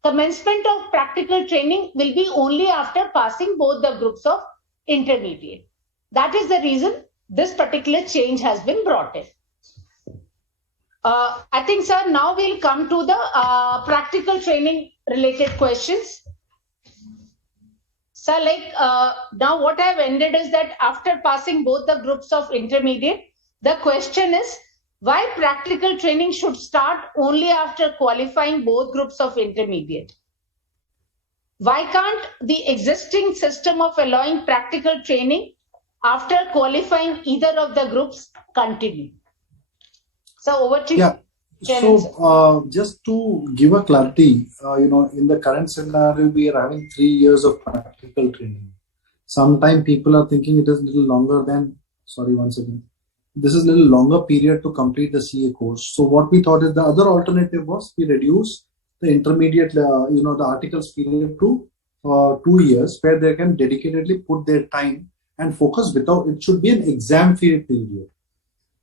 commencement of practical training will be only after passing both the groups of intermediate. That is the reason this particular change has been brought in. I think, sir, now we'll come to the practical training related questions. So, now what I've ended is that after passing both the groups of intermediate, the question is why practical training should start only after qualifying both groups of intermediate. Why can't the existing system of allowing practical training after qualifying either of the groups continue? So over to you. Yeah. So just to give a clarity, in the current scenario, we are having 3 years of practical training. Sometimes people are thinking it is a little longer than, sorry, once again, this is a little longer period to complete the CA course. So what we thought is the other alternative was we reduce the intermediate, the articles period to 2 years where they can dedicatedly put their time and focus without, it should be an exam-free period,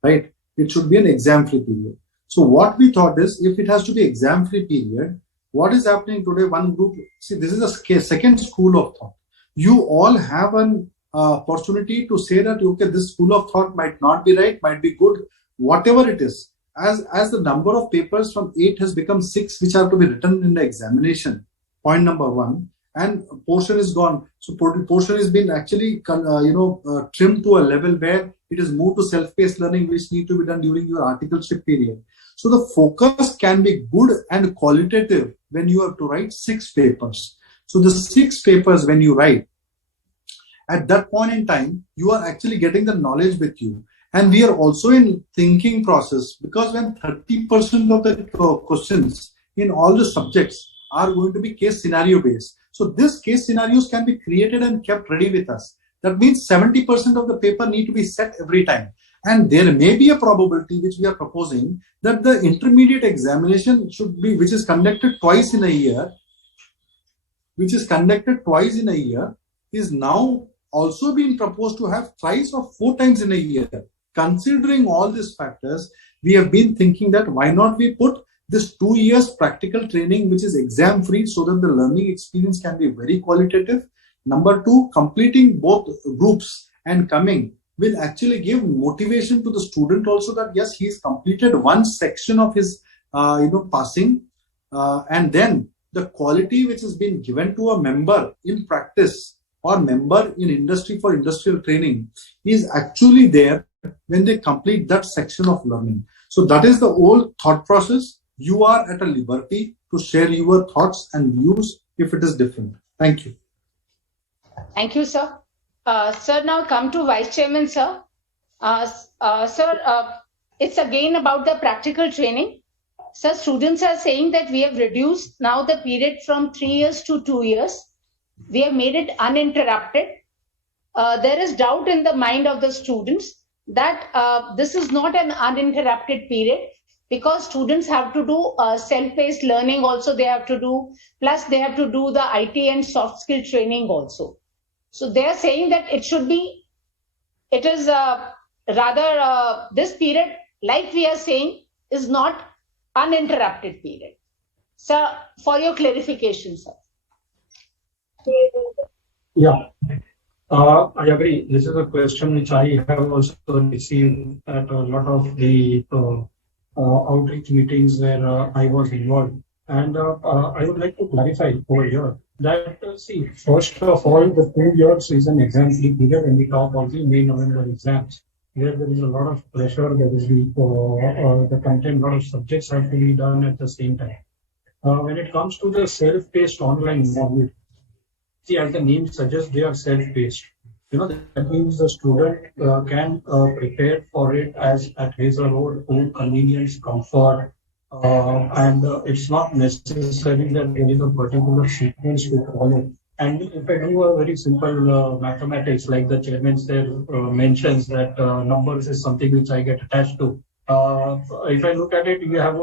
right? It should be an exam-free period. So what we thought is, if it has to be exam-free period, what is happening today, one group, see, this is a second school of thought. You all have an opportunity to say that, okay, this school of thought might not be right, might be good, whatever it is. As the number of papers from 8 has become 6, which are to be written in the examination, point number 1, and portion is gone. So portion has been actually trimmed to a level where it is moved to self-paced learning, which need to be done during your articleship period. So the focus can be good and qualitative when you have to write 6 papers. So the 6 papers when you write, at that point in time, you are actually getting the knowledge with you. And we are also in thinking process, because when 30% of the questions in all the subjects are going to be case scenario based. So this case scenarios can be created and kept ready with us. That means 70% of the paper need to be set every time. And there may be a probability, which we are proposing, that the intermediate examination should be, which is conducted twice in a year, is now also being proposed to have thrice or 4 times in a year. Considering all these factors, we have been thinking that why not we put this 2 years practical training, which is exam free, so that the learning experience can be very qualitative. Number 2, completing both groups and coming will actually give motivation to the student also, that yes, he's completed one section of his passing, and then the quality which has been given to a member in practice or member in industry for industrial training is actually there when they complete that section of learning. So that is the whole thought process. You are at a liberty to share your thoughts and views if it is different. Thank you. Thank you, sir. Sir, now come to Vice Chairman, sir. Sir, it's again about the practical training. Sir, students are saying that we have reduced now the period from 3 years to 2 years. We have made it uninterrupted. There is doubt in the mind of the students that this is not an uninterrupted period, because students have to do self-paced learning also they have to do, plus they have to do the IT and soft skill training also. So they are saying that it is rather this period, like we are saying, is not uninterrupted period. Sir, for your clarification, sir. Yeah, I agree. This is a question which I have also received at a lot of the outreach meetings where I was involved. And I would like to clarify over here that, see, first of all, the 2 years is an exam-free period when we talk about the May-November exams, where there is a lot of pressure, there is the content, a lot of subjects have to be done at the same time. When it comes to the self-paced online module, see, as the name suggests, they are self-paced. That means the student can prepare for it as at his or her own convenience, comfort, and it's not necessary that there is a particular sequence to follow. And if I do a very simple mathematics, like the chairman mentions that numbers is something which I get attached to. If I look at it, we have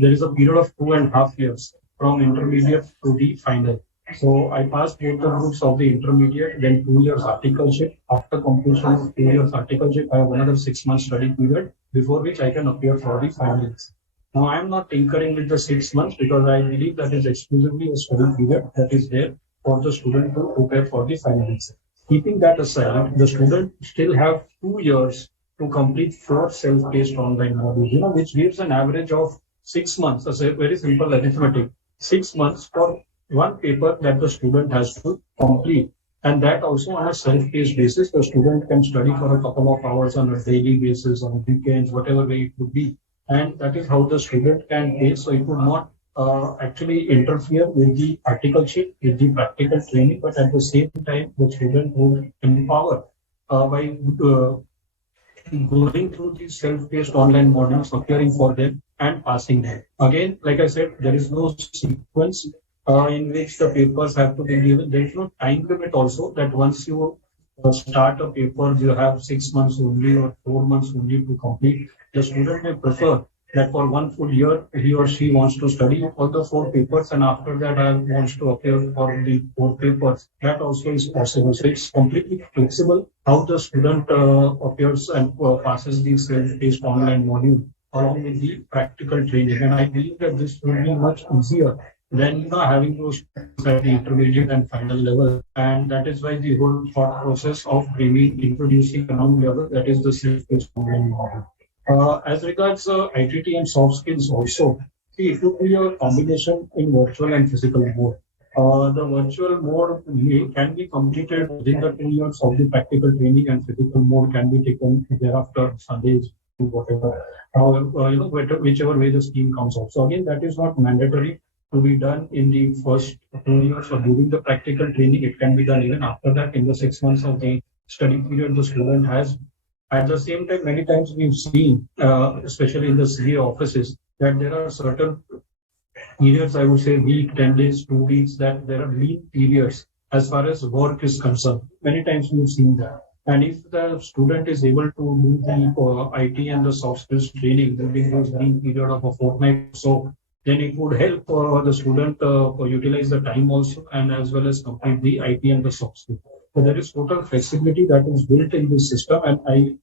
there is a period of 2.5 years from intermediate to the final. So I passed both the groups of the intermediate, then 2 years articleship. After completion of 2 years articleship, I have another 6 months study period, before which I can appear for the finals. Now I am not tinkering with the 6 months, because I believe that is exclusively a study period that is there for the student to prepare for the finals. Keeping that aside, the student still have 2 years to complete 4 self-paced online modules, which gives an average of 6 months. That's a very simple arithmetic. 6 months for one paper that the student has to complete, and that also on a self-paced basis. The student can study for a couple of hours on a daily basis, on weekends, whatever way it would be, and that is how the student can pay. So it would not actually interfere with the articleship, with the practical training, but at the same time the student would empower by going through these self-paced online modules, appearing for them and passing them. Again, like I said, there is no sequence in which the papers have to be given. There is no time limit also, that once you start a paper, you have 6 months only or 4 months only to complete. The student may prefer that for 1 full year he or she wants to study all the 4 papers, and after that wants to appear for the 4 papers. That also is possible. So it's completely flexible how the student appears and passes the self-paced online module along with the practical training. And I believe that this will be much easier than having those at the intermediate and final level. And that is why the whole thought process of introducing a new level, that is the self-paced online module. As regards ITT and soft skills also, see, it would be a combination in virtual and physical mode. The virtual mode can be completed within the 2 years of the practical training, and physical mode can be taken thereafter, Sundays, whatever, whichever way the scheme comes out. So again, that is not mandatory to be done in the first 2 years or during the practical training. It can be done even after that, in the 6 months of the study period the student has. At the same time, many times we've seen, especially in the CA offices, that there are certain periods, I would say week, 10 days, 2 weeks, that there are lean periods as far as work is concerned. Many times we've seen that. And if the student is able to do the IT and the soft skills training during those lean period of a fortnight or so, then it would help the student utilize the time also, and as well as complete the IT and the soft skills. So there is total flexibility that is built in this system, and I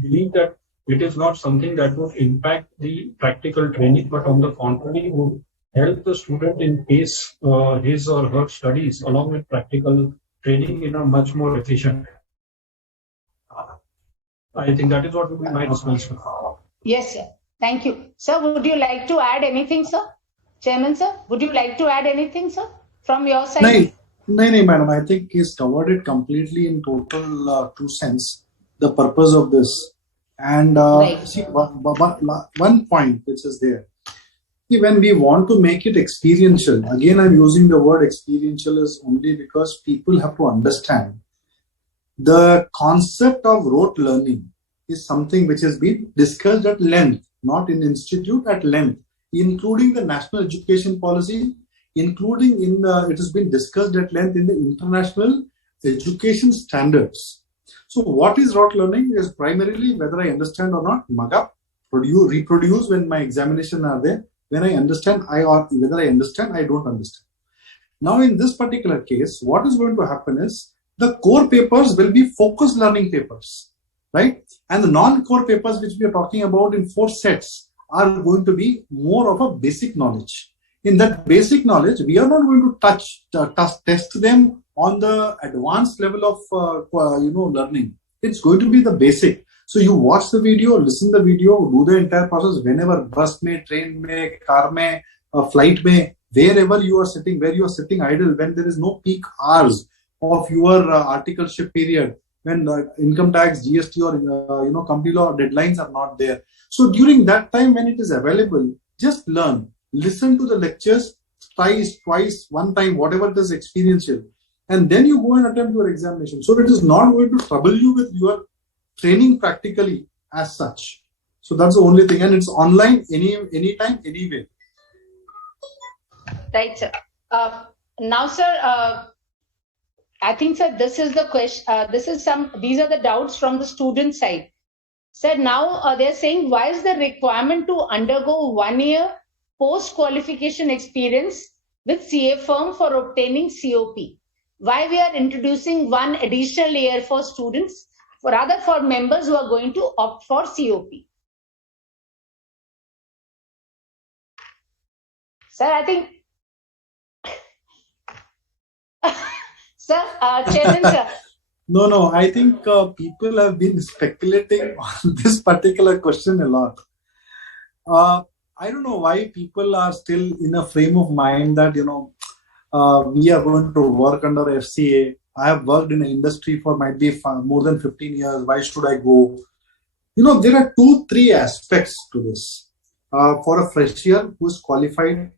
believe that it is not something that would impact the practical training, but on the contrary would help the student in pace his or her studies along with practical training in a much more efficient. I think that is what would be my response. Yes, sir. Thank you. Sir, would you like to add anything, sir? Chairman, sir, would you like to add anything, sir, from your side? No, madam. I think he's covered it completely in total 2 cents, the purpose of this. And Right. see, one point which is there. See, when we want to make it experiential, again, I'm using the word experiential is only because people have to understand the concept of rote learning is something which has been discussed at length, not in institute, at length, including the national education policy, including it has been discussed at length in the international education standards. So what is rote learning is primarily whether I understand or not, mug up, reproduce when my examination are there. When I understand, whether I understand, I don't understand. Now in this particular case, what is going to happen is the core papers will be focused learning papers, right? And the non-core papers which we are talking about in 4 sets are going to be more of a basic knowledge. In that basic knowledge, we are not going to test them on the advanced level of learning. It's going to be the basic. So you watch the video, listen the video, do the entire process whenever bus mein, train mein, car mein, flight mein, wherever you are sitting, where you are sitting idle, when there is no peak hours of your articleship period, when income tax, GST or company law deadlines are not there. So during that time when it is available, just learn, listen to the lectures twice, one time, whatever it is experiential, and then you go and attempt your examination. So it is not going to trouble you with your training practically as such. So that's the only thing, and it's online anytime, anywhere. Right, sir. Now, sir, I think, sir, this is the question. These are the doubts from the student side. Sir, now they're saying, why is the requirement to undergo 1 year post-qualification experience with CA firm for obtaining COP? Why we are introducing 1 additional year for students, rather for members who are going to opt for COP? Sir, I think, sir, Chairman, sir. No, I think people have been speculating on this particular question a lot. I don't know why people are still in a frame of mind that, we are going to work under FCA. I have worked in the industry for might be more than 15 years. Why should I go? There are 2-3 aspects to this. For a fresh year who is qualified,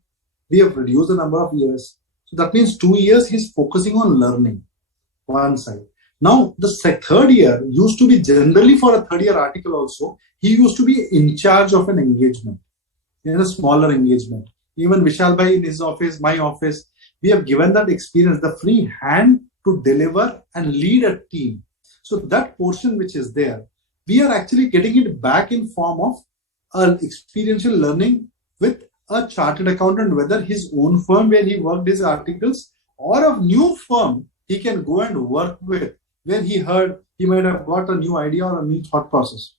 we have reduced the number of years. So that means 2 years he's focusing on learning, one side. Now, the 3rd year used to be generally for a 3rd year article also, he used to be in charge of an engagement, in a smaller engagement. Even Vishal Bhai in his office, my office, we have given that experience, the free hand to deliver and lead a team. So that portion which is there, we are actually getting it back in form of experiential learning with a chartered accountant, whether his own firm where he worked his articles or a new firm he can go and work with, where he might have got a new idea or a new thought process.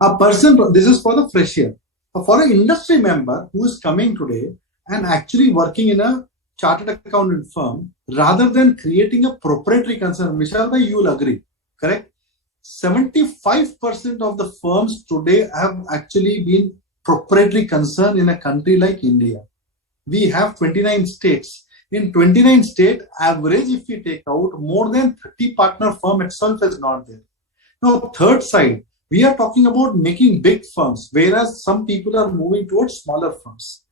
A person, this is for the fresh year. For an industry member who is coming today and actually working in a chartered accountant firm, rather than creating a proprietary concern, Vishal bhai, you will agree, correct? 75% of the firms today have actually been proprietary concern in a country like India. We have 29 states. In 29 states, average, if we take out, more than 30 partner firm itself is not there. Now, third side, we are talking about making big firms, whereas some people are moving towards smaller firms.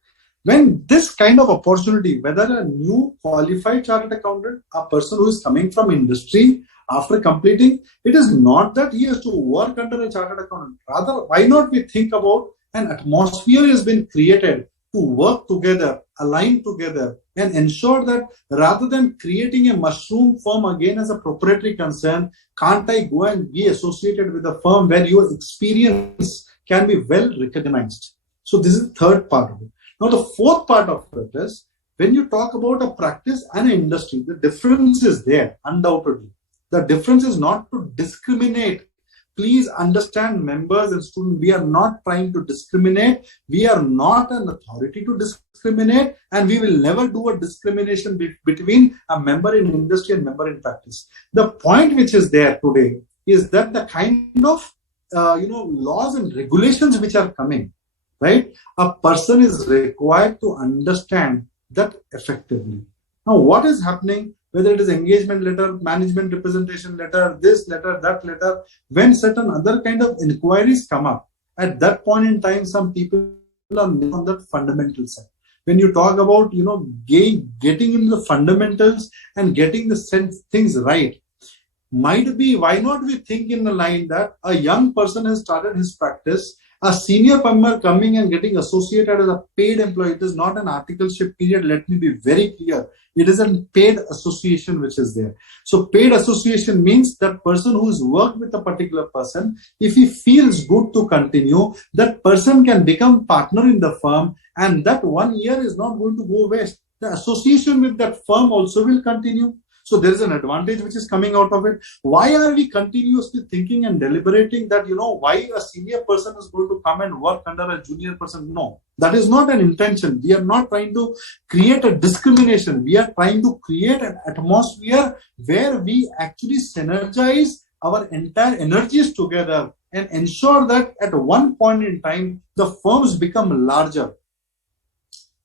When this kind of opportunity, whether a new qualified chartered accountant, a person who is coming from industry after completing, it is not that he has to work under a chartered accountant. Rather, why not we think about an atmosphere has been created to work together, align together, and ensure that rather than creating a mushroom firm again as a proprietary concern, can't I go and be associated with a firm where your experience can be well recognized? So this is the third part of it. Now the fourth part of it is, when you talk about a practice and an industry, the difference is there, undoubtedly. The difference is not to discriminate. Please understand, members and students, we are not trying to discriminate. We are not an authority to discriminate, and we will never do a discrimination between a member in industry and member in practice. The point which is there today is that the kind of laws and regulations which are coming, right? A person is required to understand that effectively. Now, what is happening? Whether it is engagement letter, management representation letter, this letter, that letter, when certain other kind of inquiries come up, at that point in time, some people are on the fundamental side. When you talk about, getting into the fundamentals and getting the things right, might be, why not we think in the line that a young person has started his practice, a senior member coming and getting associated as a paid employee. It is not an articleship period. Let me be very clear. It is a paid association which is there. So paid association means that person who has worked with a particular person, if he feels good to continue, that person can become partner in the firm, and that 1 year is not going to go waste. The association with that firm also will continue. So there is an advantage which is coming out of it. Why are we continuously thinking and deliberating that, why a senior person is going to come and work under a junior person? No, that is not an intention. We are not trying to create a discrimination. We are trying to create an atmosphere where we actually synergize our entire energies together and ensure that at one point in time, the firms become larger.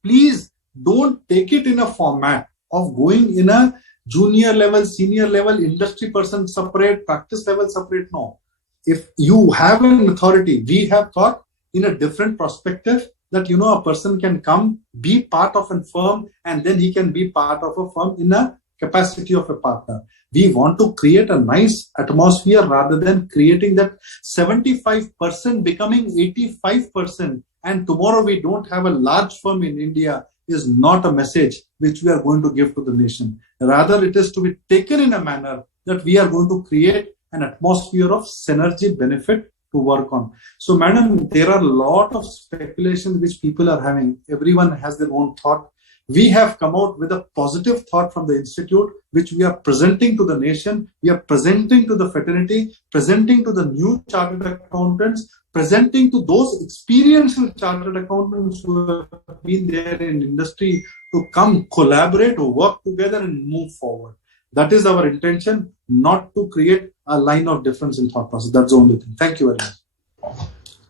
Please don't take it in a format of going in a junior level, senior level, industry person separate, practice level separate. No. If you have an authority, we have thought in a different perspective that, a person can come, be part of a firm, and then he can be part of a firm in a capacity of a partner. We want to create a nice atmosphere rather than creating that 75% becoming 85%. And tomorrow we don't have a large firm in India is not a message which we are going to give to the nation. Rather, it is to be taken in a manner that we are going to create an atmosphere of synergy benefit to work on. So, madam, there are a lot of speculations which people are having. Everyone has their own thought. We have come out with a positive thought from the institute, which we are presenting to the nation. We are presenting to the fraternity, presenting to the new chartered accountants, presenting to those experiential chartered accountants who have been there in industry to come collaborate, work together and move forward. That is our intention, not to create a line of difference in thought process. That's the only thing. Thank you very much.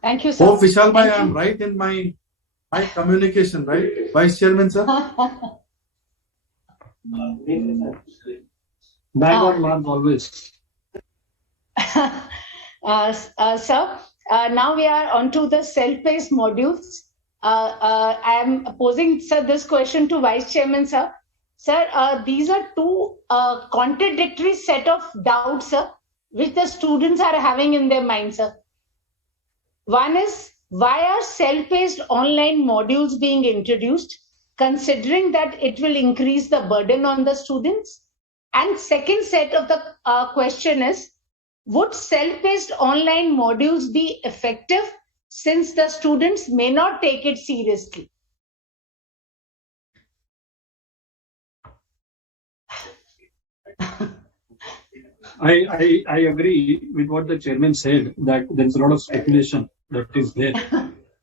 Thank you, sir. Hope, Vishal bhai, I am right in my communication, right? Vice Chairman, sir? Bang on mark always. Sir, now we are on to the self-paced modules. I am posing, sir, this question to Vice Chairman, sir. Sir, these are two contradictory set of doubts, sir, which the students are having in their mind, sir. One is, why are self-paced online modules being introduced, considering that it will increase the burden on the students? And second set of the question is, would self-paced online modules be effective since the students may not take it seriously. I agree with what the chairman said, that there is a lot of speculation that is there.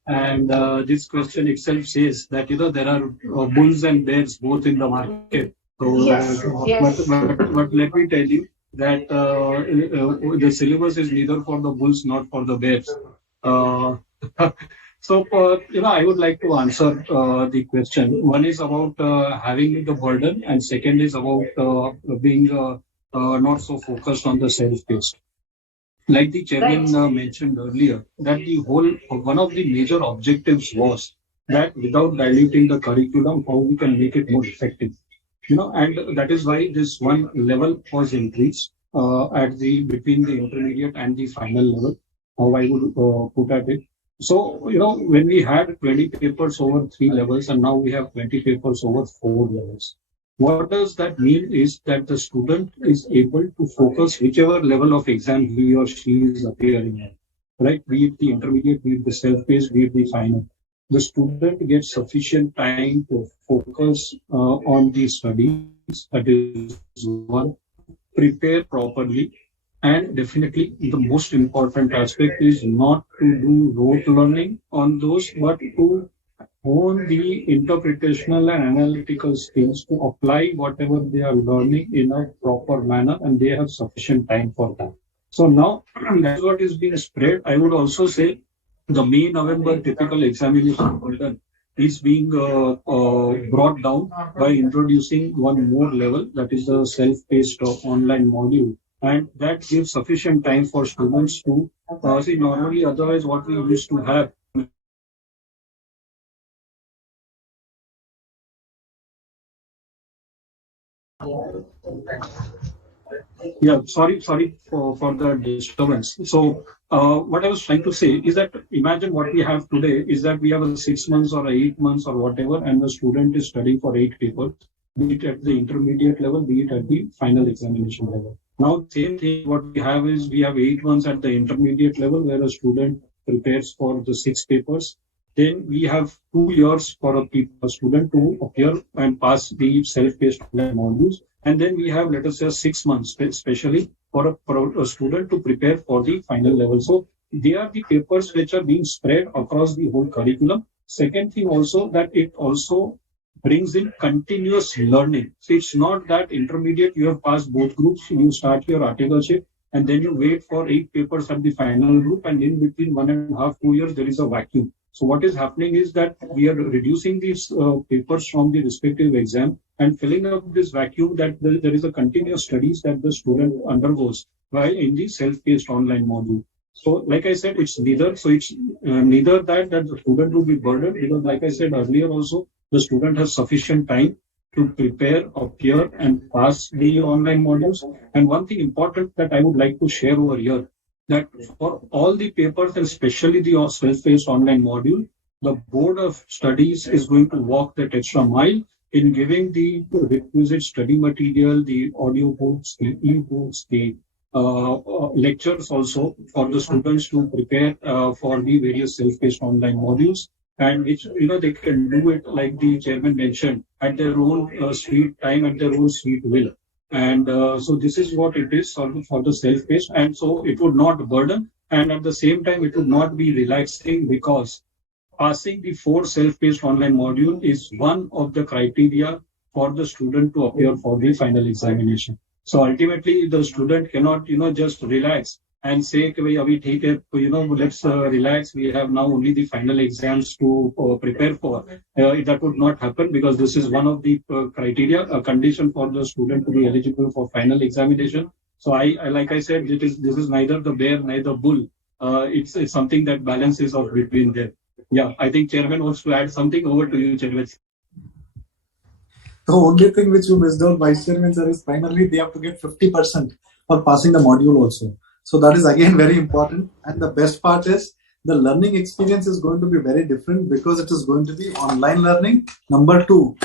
And this question itself says that, there are bulls and bears both in the market. So, Yes, yes. But let me tell you that the syllabus is neither for the bulls nor for the bears. So, I would like to answer the question. One is about having the burden, and second is about being not so focused on the self-paced. Like the chairman mentioned earlier, that one of the major objectives was that without diluting the curriculum, how we can make it more effective. And that is why this one level was increased between the intermediate and the final level, how I would put at it. So, when we had 20 papers over 3 levels and now we have 20 papers over 4 levels. What does that mean is that the student is able to focus whichever level of exam he or she is appearing at, right? Be it the intermediate, be it the self-paced, be it the final. The student gets sufficient time to focus on the studies, that is one, prepare properly, and definitely the most important aspect is not to do rote learning on those, but to hone the interpretational and analytical skills to apply whatever they are learning in a proper manner, and they have sufficient time for that. So now that's what is being spread. I would also say the May November typical examination burden is being brought down by introducing one more level, that is the self-paced online module. And that gives sufficient time for students to see. Normally, otherwise, what we used to have. Yeah, sorry for the disturbance. So, what I was trying to say is that imagine what we have today is that we have a 6 months or 8 months or whatever, and the student is studying for 8 papers, be it at the intermediate level, be it at the final examination level. Now, same thing, what we have is we have 8 months at the intermediate level where a student prepares for the 6 papers. Then we have 2 years for a student to appear and pass the self-paced modules. And then we have, let us say, 6 months, especially for a student to prepare for the final level. So they are the papers which are being spread across the whole curriculum. Second thing also, that it also brings in continuous learning. So it's not that intermediate, you have passed both groups, you start your articleship, and then you wait for 8 papers at the final group, and in between 1.5 to 2 years, there is a vacuum. So what is happening is that we are reducing these papers from the respective exam and filling up this vacuum, that there is a continuous studies that the student undergoes while in the self-paced online module. So like I said, it's neither. So it's neither that the student will be burdened, because like I said earlier also, the student has sufficient time to prepare, appear, and pass the online modules. And one thing important that I would like to share over here, that for all the papers, and especially the self-paced online module, the Board of Studies is going to walk that extra mile in giving the requisite study material, the audio books, the e-books, the lectures also for the students to prepare for the various self-paced online modules, and which they can do it, like the chairman mentioned, at their own sweet time, at their own sweet will. And so this is what it is for the self-paced, and so it would not burden, and at the same time it would not be relaxing, because passing the 4 self-paced online module is one of the criteria for the student to appear for the final examination. So ultimately the student cannot just relax and say, let's relax, we have now only the final exams to prepare for. That would not happen, because this is one of the criteria, a condition for the student to be eligible for final examination. So I like I said, this is neither the bear, neither bull. It's something that balances out between them. Yeah, I think chairman wants to add something. Over to you, chairman. The only thing which you missed out, Vice Chairman sir, is finally they have to get 50% for passing the module also. So that is again very important. And the best part is the learning experience is going to be very different, because it is going to be online learning. Number 2,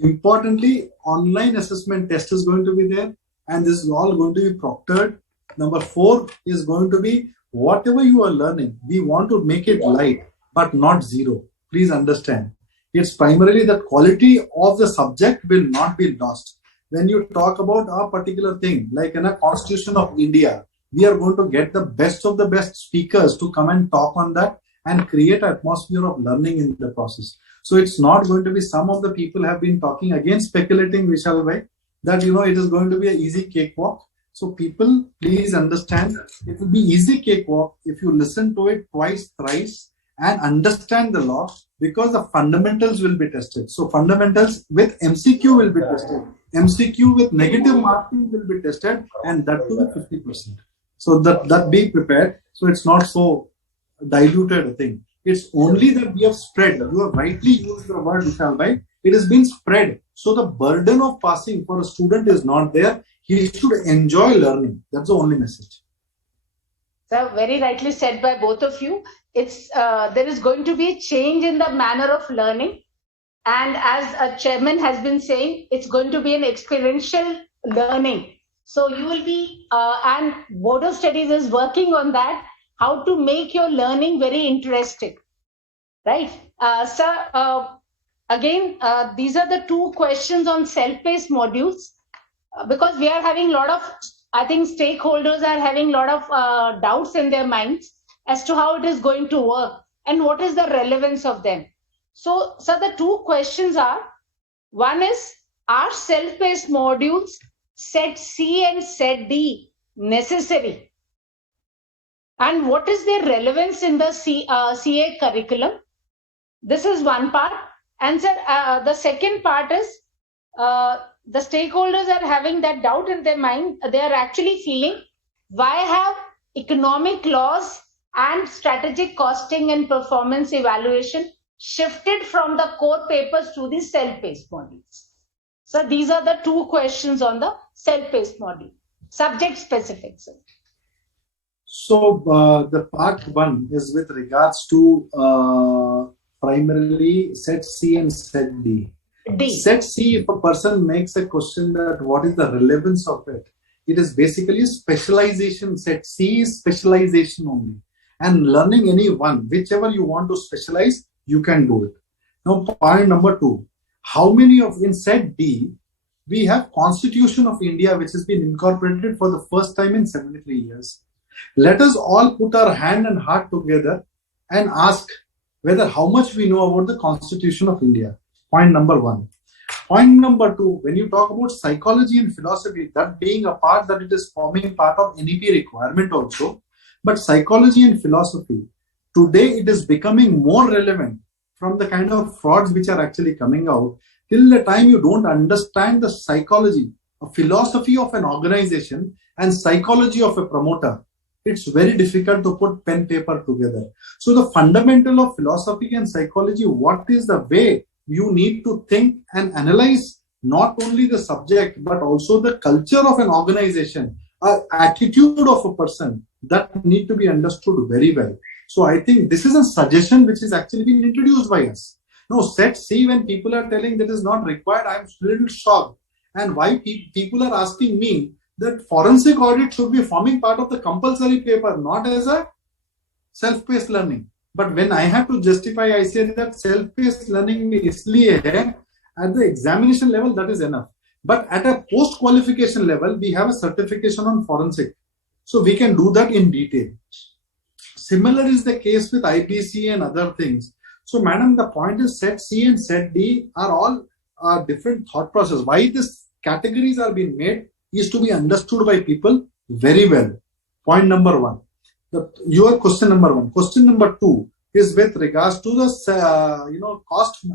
importantly, online assessment test is going to be there, and this is all going to be proctored. Number 4 is going to be whatever you are learning, we want to make it light, but not zero. Please understand. It's primarily the quality of the subject will not be lost. When you talk about a particular thing, like in a Constitution of India, we are going to get the best of the best speakers to come and talk on that and create an atmosphere of learning in the process. So it's not going to be, some of the people have been talking again, speculating, Vishal bhai, that it is going to be an easy cakewalk. So people, please understand, it will be easy cakewalk if you listen to it twice, thrice, and understand the law, because the fundamentals will be tested. So fundamentals with MCQ will be tested. MCQ with negative marking will be tested, and that too with 50%. So that be prepared. So it's not so diluted a thing. It's only that we have spread. You have rightly used the word, Vishal bhai. It has been spread. So the burden of passing for a student is not there. He should enjoy learning. That's the only message. So very rightly said by both of you. It's there is going to be a change in the manner of learning. And as a chairman has been saying, it's going to be an experiential learning. So you will be, and Board of Studies is working on that, how to make your learning very interesting. Right? Sir, again, these are the two questions on self-paced modules, because we are having a lot of, I think stakeholders are having a lot of doubts in their minds as to how it is going to work and what is the relevance of them. So the two questions are, one is, are self-paced modules Set C and Set D necessary? And what is their relevance in the CA curriculum? This is one part. And sir, the second part is, the stakeholders are having that doubt in their mind. They are actually feeling, why have economic laws and strategic costing and performance evaluation shifted from the core papers to the self-paced modules? So these are the two questions on the self-paced module, subject specific. Sir. So the part one is with regards to primarily Set C and Set D. Set C, if a person makes a question that what is the relevance of it, it is basically specialization. Set C is specialization only. And learning any one, whichever you want to specialize, you can do it. Now, point number two, how many of, in Set D, we have Constitution of India, which has been incorporated for the first time in 73 years. Let us all put our hand and heart together and ask whether how much we know about the Constitution of India. Point number one. Point number two, when you talk about psychology and philosophy, that being a part that it is forming part of NEP requirement also, but psychology and philosophy, today it is becoming more relevant from the kind of frauds which are actually coming out. Till the time you don't understand the psychology, a philosophy of an organization and psychology of a promoter, it's very difficult to put pen paper together. So the fundamental of philosophy and psychology, what is the way you need to think and analyze not only the subject, but also the culture of an organization, attitude of a person, that need to be understood very well. So I think this is a suggestion which is actually being introduced by us. No, Set C, when people are telling that is not required, I'm a little shocked. And why people are asking me that forensic audit should be forming part of the compulsory paper, not as a self-paced learning. But when I have to justify, I say that self-paced learning isliye hai, at the examination level, that is enough. But at a post-qualification level, we have a certification on forensic. So we can do that in detail. Similar is the case with IPC and other things. So madam, the point is Set C and Set D are all different thought process. Why these categories are being made is to be understood by people very well. Point number one. Your question number one. Question number two is with regards to the cost,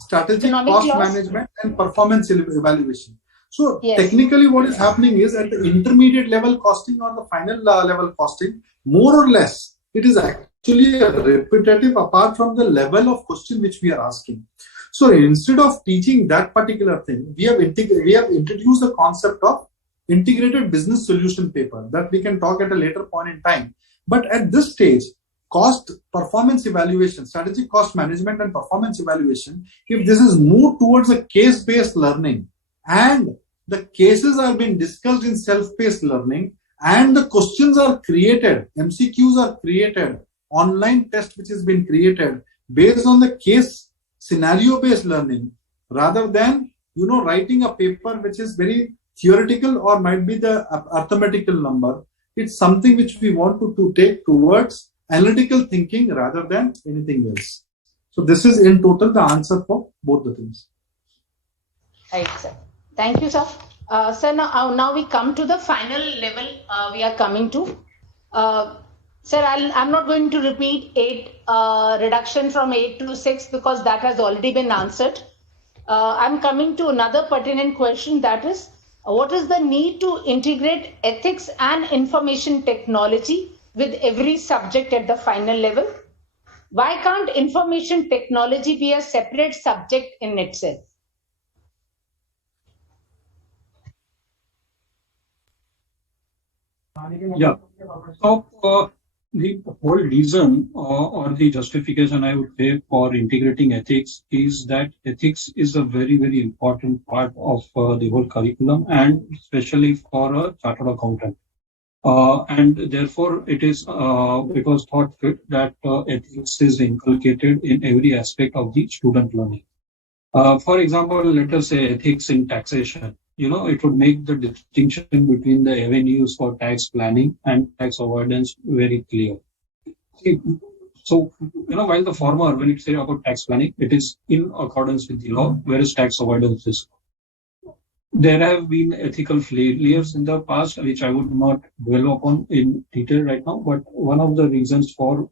strategic economic cost loss, management and performance evaluation. So yes, technically what is happening is at the intermediate level costing or the final level costing, more or less, it is actually a repetitive apart from the level of question which we are asking. So instead of teaching that particular thing, we have introduced the concept of integrated business solution paper that we can talk at a later point in time. But at this stage, cost performance evaluation, strategic cost management and performance evaluation, if this is moved towards a case-based learning and the cases are being discussed in self-paced learning, and the questions are created, MCQs are created, online test which has been created based on the case scenario based learning, rather than writing a paper which is very theoretical or might be the arithmetical number. It's something which we want to take towards analytical thinking rather than anything else. So this is in total the answer for both the things. Right, sir. Thank you, sir. Sir, now we come to the final level we are coming to. Sir, I'm not going to repeat 8 reduction from 8 to 6 because that has already been answered. I'm coming to another pertinent question, that is, what is the need to integrate ethics and information technology with every subject at the final level? Why can't information technology be a separate subject in itself? Yeah. So the whole reason or the justification, I would say, for integrating ethics is that ethics is a very, very important part of the whole curriculum, and especially for a chartered accountant. And therefore, it is because thought fit that ethics is inculcated in every aspect of the student learning. For example, let us say ethics in taxation. It would make the distinction between the avenues for tax planning and tax avoidance very clear. So, while the former, when it says about tax planning, it is in accordance with the law, whereas tax avoidance is. There have been ethical failures in the past, which I would not dwell upon in detail right now, but one of the reasons for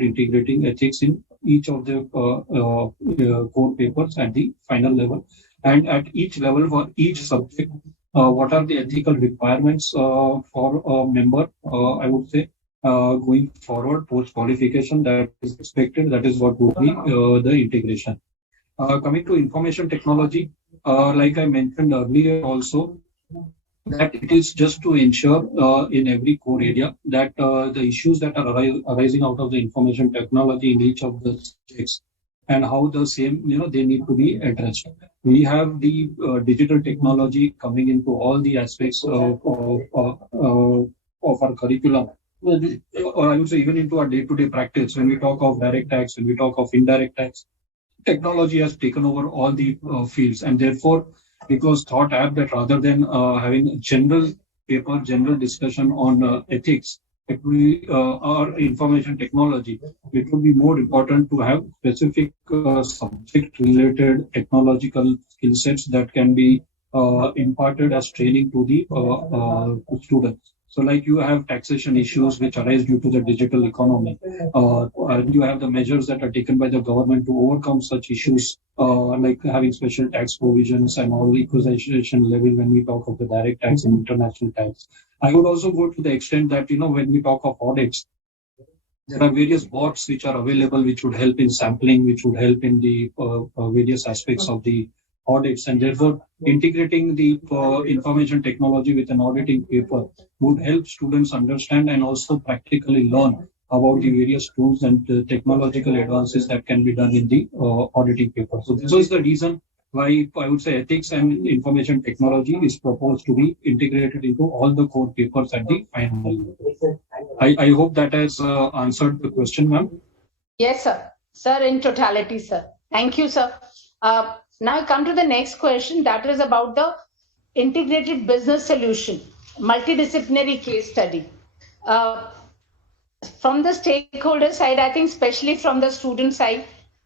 integrating ethics in each of the core papers at the final level, and at each level for each subject, what are the ethical requirements for a member, I would say, going forward post-qualification that is expected. That is what would be the integration. Coming to information technology, like I mentioned earlier also, that it is just to ensure in every core area that the issues that are arising out of the information technology in each of the subjects and how the same, they need to be addressed. We have the digital technology coming into all the aspects of our curriculum, or I would say even into our day-to-day practice. When we talk of direct tax, when we talk of indirect tax, technology has taken over all the fields, and therefore it was thought apt that rather than having a general paper, general discussion on ethics, it will be, or information technology, it would be more important to have specific subject-related technological skill sets that can be imparted as training to the students. So like you have taxation issues which arise due to the digital economy. You have the measures that are taken by the government to overcome such issues, like having special tax provisions and all equalization level when we talk of the direct tax and international tax. I would also go to the extent that, when we talk of audits, there are various bots which are available, which would help in sampling, which would help in the various aspects of the audits, and therefore integrating the information technology with an auditing paper would help students understand and also practically learn about the various tools and technological advances that can be done in the auditing paper. So this is the reason why I would say ethics and information technology is proposed to be integrated into all the core papers at the final level. I hope that has answered the question, ma'am. Yes, sir. Sir, in totality, sir. Thank you, sir. Now I come to the next question, that is about the integrated business solution, multidisciplinary case study. From the stakeholder side, I think especially from the student side,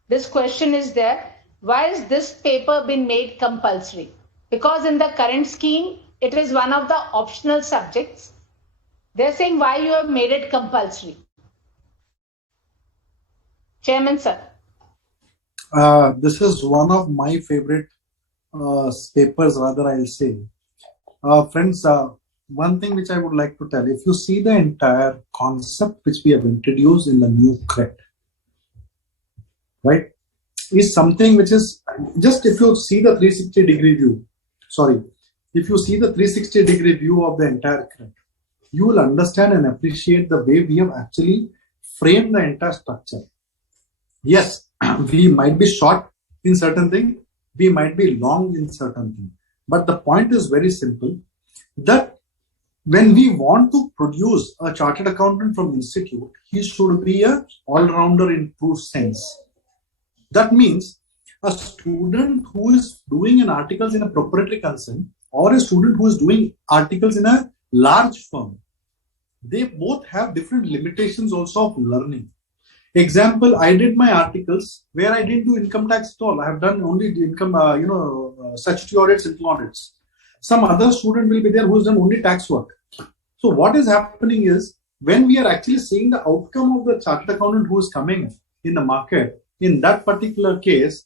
this question is there. Why is this paper been made compulsory? Because in the current scheme, it is one of the optional subjects. They're saying why you have made it compulsory. Chairman, sir. This is one of my favorite papers, rather I'll say. Friends, one thing which I would like to tell, if you see the entire concept which we have introduced in the new CRET, right, is something which is just, if you see the 360-degree view, if you see the 360-degree view of the entire CRET, you will understand and appreciate the way we have actually framed the entire structure. Yes, we might be short in certain things, we might be long in certain things, but the point is very simple, that when we want to produce a chartered accountant from institute, he should be a all-rounder in true sense. That means a student who is doing an articles in a proprietary concern or a student who is doing articles in a large firm, they both have different limitations also of learning. Example, I did my articles where I didn't do income tax at all. I have done only the income, statutory audits, internal audits. Some other student will be there who has done only tax work. So what is happening is, when we are actually seeing the outcome of the chartered accountant who is coming in the market, in that particular case,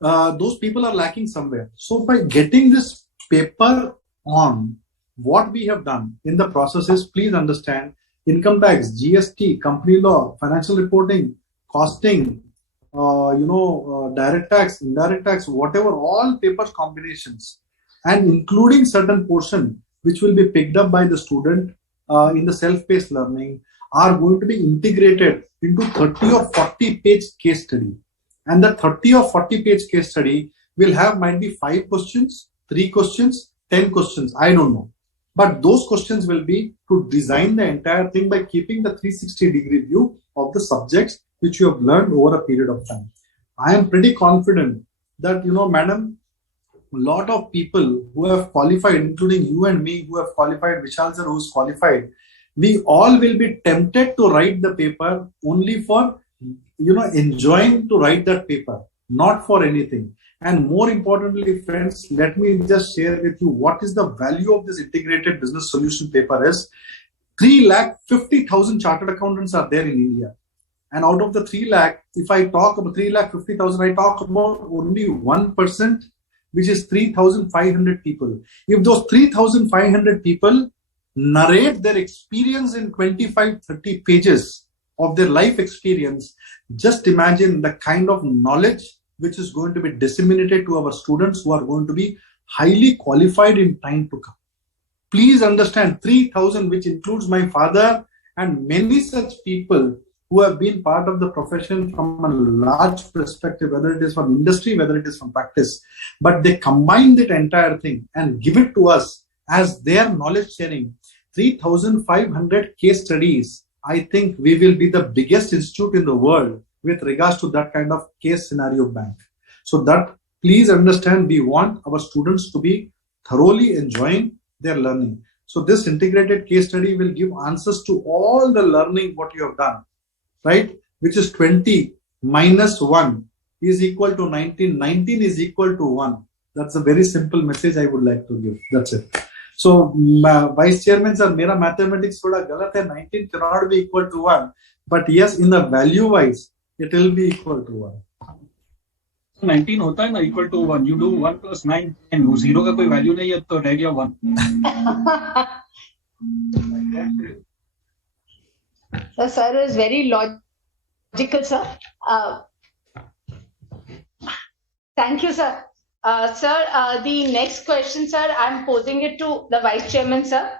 those people are lacking somewhere. So by getting this paper on, what we have done in the process is, please understand, income tax, GST, company law, financial reporting, costing, direct tax, indirect tax, whatever, all papers combinations, and including certain portion which will be picked up by the student in the self-paced learning, are going to be integrated into 30 or 40 page case study. And the 30 or 40 page case study will have might be 5 questions, 3 questions, 10 questions, I don't know. But those questions will be to design the entire thing by keeping the 360-degree view of the subjects which you have learned over a period of time. I am pretty confident that, madam, a lot of people who have qualified, including you and me who have qualified, Vishal sir who is qualified, we all will be tempted to write the paper only for, enjoying to write that paper, not for anything. And more importantly, friends, let me just share with you what is the value of this integrated business solution paper is. 350,000 chartered accountants are there in India. And out of the 3 lakh, if I talk about 350,000, I talk about only 1%, which is 3,500 people. If those 3,500 people narrate their experience in 25-30 pages of their life experience, just imagine the kind of knowledge which is going to be disseminated to our students who are going to be highly qualified in time to come. Please understand, 3,000, which includes my father and many such people who have been part of the profession from a large perspective, whether it is from industry, whether it is from practice, but they combine that entire thing and give it to us as their knowledge sharing. 3,500 case studies. I think we will be the biggest institute in the world with regards to that kind of case scenario bank. So that, please understand, we want our students to be thoroughly enjoying their learning. So this integrated case study will give answers to all the learning what you have done, right? Which is 20 minus 1 is equal to 19. 19 is equal to 1. That's a very simple message I would like to give. That's it. So, Vice Chairman sir, mera mathematics thoda galat hai. 19 cannot be equal to 1. But yes, in the value wise, it will be equal to 1. 19 होता है ना equal to 1. You do 1 plus 9 and 0 का कोई value नहीं है तो रह गया 1. So, sir is very logical, sir. Thank you, sir. Sir, the next question, sir, I'm posing it to the Vice Chairman, sir.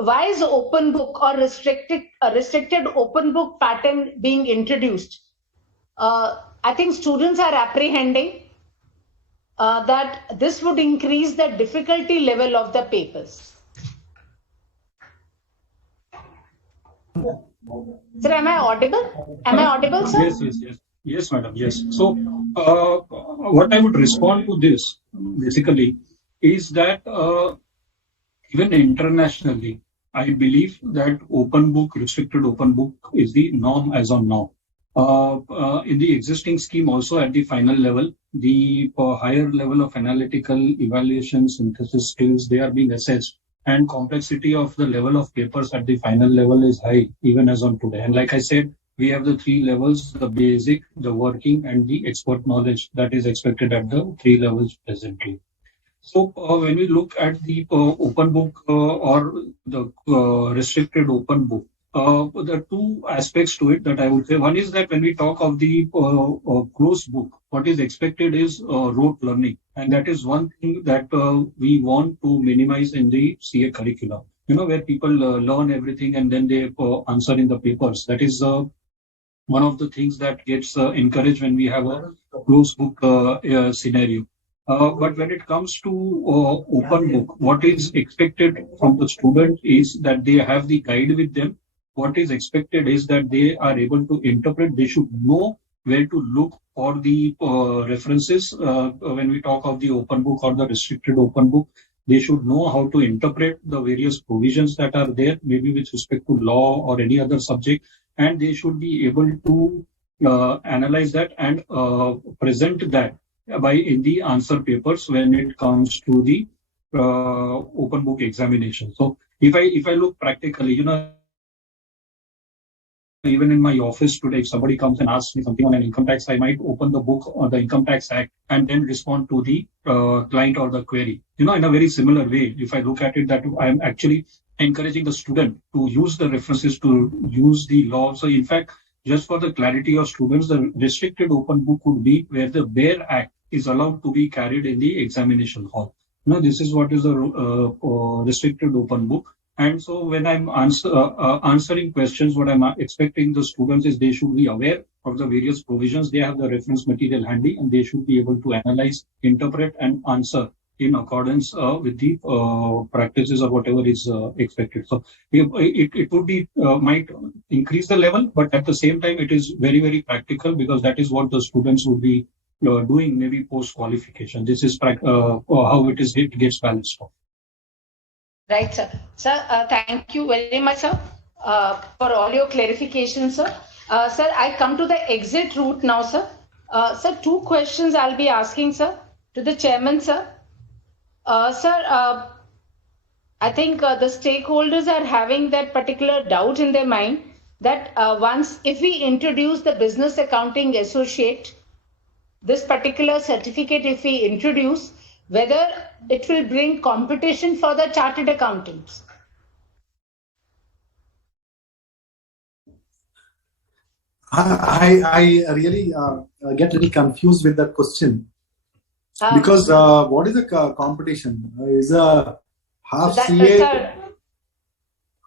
Why is open book or restricted open book pattern being introduced? I think students are apprehending that this would increase the difficulty level of the papers. Sir, am I audible? Am I audible, sir? Yes, madam. Yes. So, what I would respond to this basically is that even internationally, I believe that open book, restricted open book is the norm as on now. In the existing scheme also at the final level, the higher level of analytical evaluation, synthesis skills, they are being assessed, and complexity of the level of papers at the final level is high even as on today. And like I said, we have the 3 levels, the basic, the working and the expert knowledge that is expected at the 3 levels presently. So when we look at the open book or the restricted open book, there are 2 aspects to it that I would say. One is that when we talk of the closed book, what is expected is rote learning. And that is one thing that we want to minimize in the CA curriculum. Where people learn everything and then they answer in the papers. That is one of the things that gets encouraged when we have a closed book scenario. But when it comes to open book, what is expected from the student is that they have the guide with them. What is expected is that they are able to interpret. They should know where to look for the references when we talk of the open book or the restricted open book. They should know how to interpret the various provisions that are there, maybe with respect to law or any other subject, and they should be able to analyze that and present that by in the answer papers when it comes to the open book examination. So if I look practically, even in my office today, if somebody comes and asks me something on an income tax, I might open the book on the Income Tax Act and then respond to the client or the query. In a very similar way, if I look at it, that I am actually encouraging the student to use the references, to use the law. So in fact, just for the clarity of students, the restricted open book would be where the bare act is allowed to be carried in the examination hall. This is what is the restricted open book. And so when I'm answering questions, what I'm expecting the students is they should be aware of the various provisions. They have the reference material handy and they should be able to analyze, interpret and answer in accordance with the practices or whatever is expected. So it would be might increase the level, but at the same time, it is very, very practical because that is what the students would be doing maybe post-qualification. This is how it gets balanced off. Right, sir. Sir, thank you very much, sir, for all your clarifications, sir. Sir, I come to the exit route now, sir. Sir, two questions I'll be asking, sir, to the chairman, sir. Sir, I think the stakeholders are having that particular doubt in their mind that once, if we introduce the business accounting associate, this particular certificate, if we introduce, whether it will bring competition for the chartered accountants. I really get a little confused with that question because what is a competition? Is a half CA?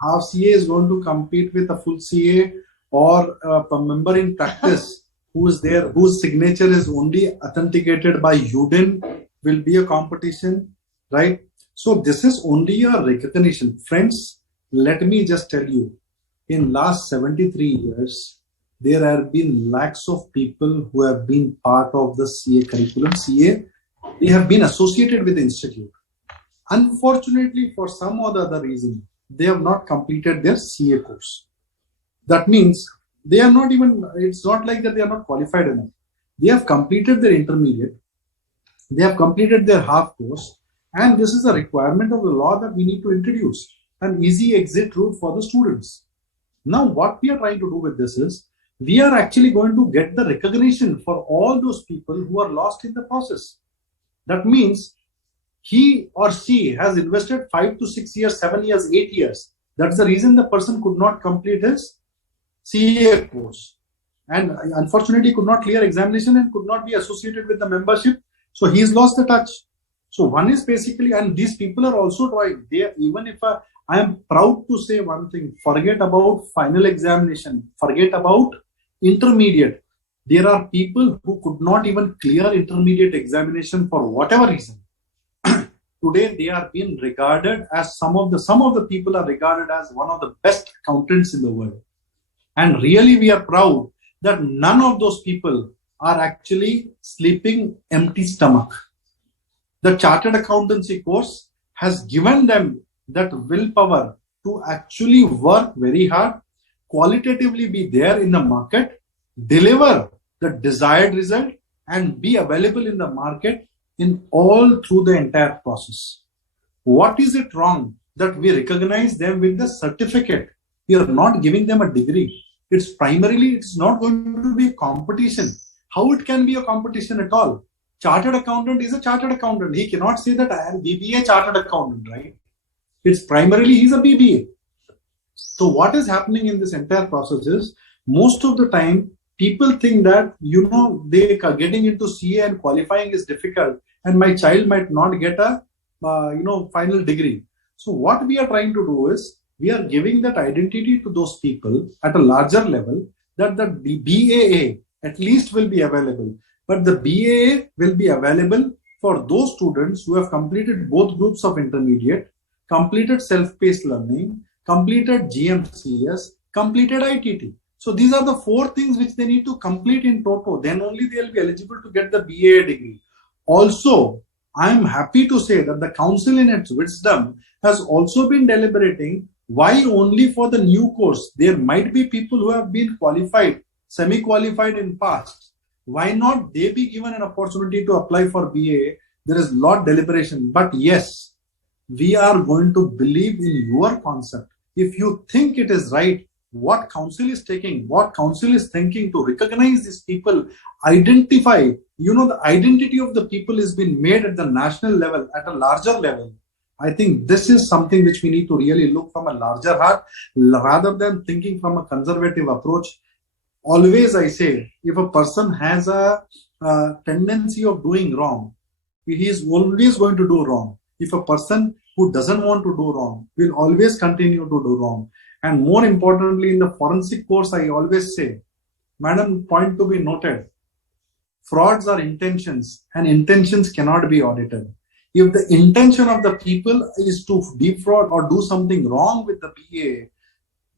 Half CA is going to compete with a full CA, or a member in practice who is there, whose signature is only authenticated by UDIN will be a competition, right? So this is only a recognition. Friends, let me just tell you, in last 73 years, there have been lakhs of people who have been part of the CA curriculum. CA, they have been associated with the institute. Unfortunately, for some or the other reason, they have not completed their CA course. That means they are not even, it's not like that they are not qualified enough. They have completed their intermediate, they have completed their half course, and this is a requirement of the law that we need to introduce an easy exit route for the students. Now, what we are trying to do with this is, we are actually going to get the recognition for all those people who are lost in the process. That means he or she has invested 5 to 6 years, 7 years, 8 years. That's the reason the person could not complete his CA course. And unfortunately could not clear examination and could not be associated with the membership. So he's lost the touch. So one is basically, and these people are also trying, even if I am proud to say one thing, forget about final examination, forget about intermediate. There are people who could not even clear intermediate examination for whatever reason. Today they are being regarded as some of the people are regarded as one of the best accountants in the world. And really we are proud that none of those people are actually sleeping empty stomach. The chartered accountancy course has given them that willpower to actually work very hard, qualitatively be there in the market, deliver the desired result, and be available in the market in all through the entire process. What is it wrong that we recognize them with the certificate? We are not giving them a degree. It's not going to be a competition. How it can be a competition at all? Chartered accountant is a chartered accountant. He cannot say that I am BBA chartered accountant, right? It's primarily he's a BBA. So what is happening in this entire process is, most of the time people think that, they are getting into CA and qualifying is difficult and my child might not get a, final degree. So what we are trying to do is, we are giving that identity to those people at a larger level, that the BAA at least will be available. But the BAA will be available for those students who have completed both groups of intermediate, completed self-paced learning, completed GMCS, completed ITT. So these are the 4 things which they need to complete in total. Then only they will be eligible to get the BA degree. Also, I am happy to say that the council in its wisdom has also been deliberating why only for the new course. There might be people who have been qualified, semi-qualified in past. Why not they be given an opportunity to apply for BA? There is lot deliberation. But yes, we are going to believe in your concept. If you think it is right, what council is taking, what council is thinking to recognize these people, identify, the identity of the people is being made at the national level, at a larger level. I think this is something which we need to really look from a larger heart rather than thinking from a conservative approach. Always I say, if a person has a tendency of doing wrong, he is always going to do wrong. If a person who doesn't want to do wrong will always continue to do wrong. And more importantly, in the forensic course, I always say, madam, point to be noted, frauds are intentions and intentions cannot be audited. If the intention of the people is to defraud or do something wrong with the BA,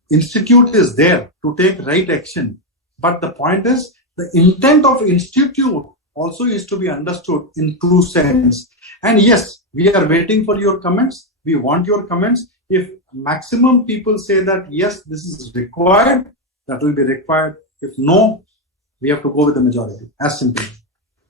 institute is there to take right action. But the point is, the intent of institute also is to be understood in true sense. And yes, we are waiting for your comments. We want your comments. If maximum people say that, yes, this is required, that will be required. If no, we have to go with the majority. As simple.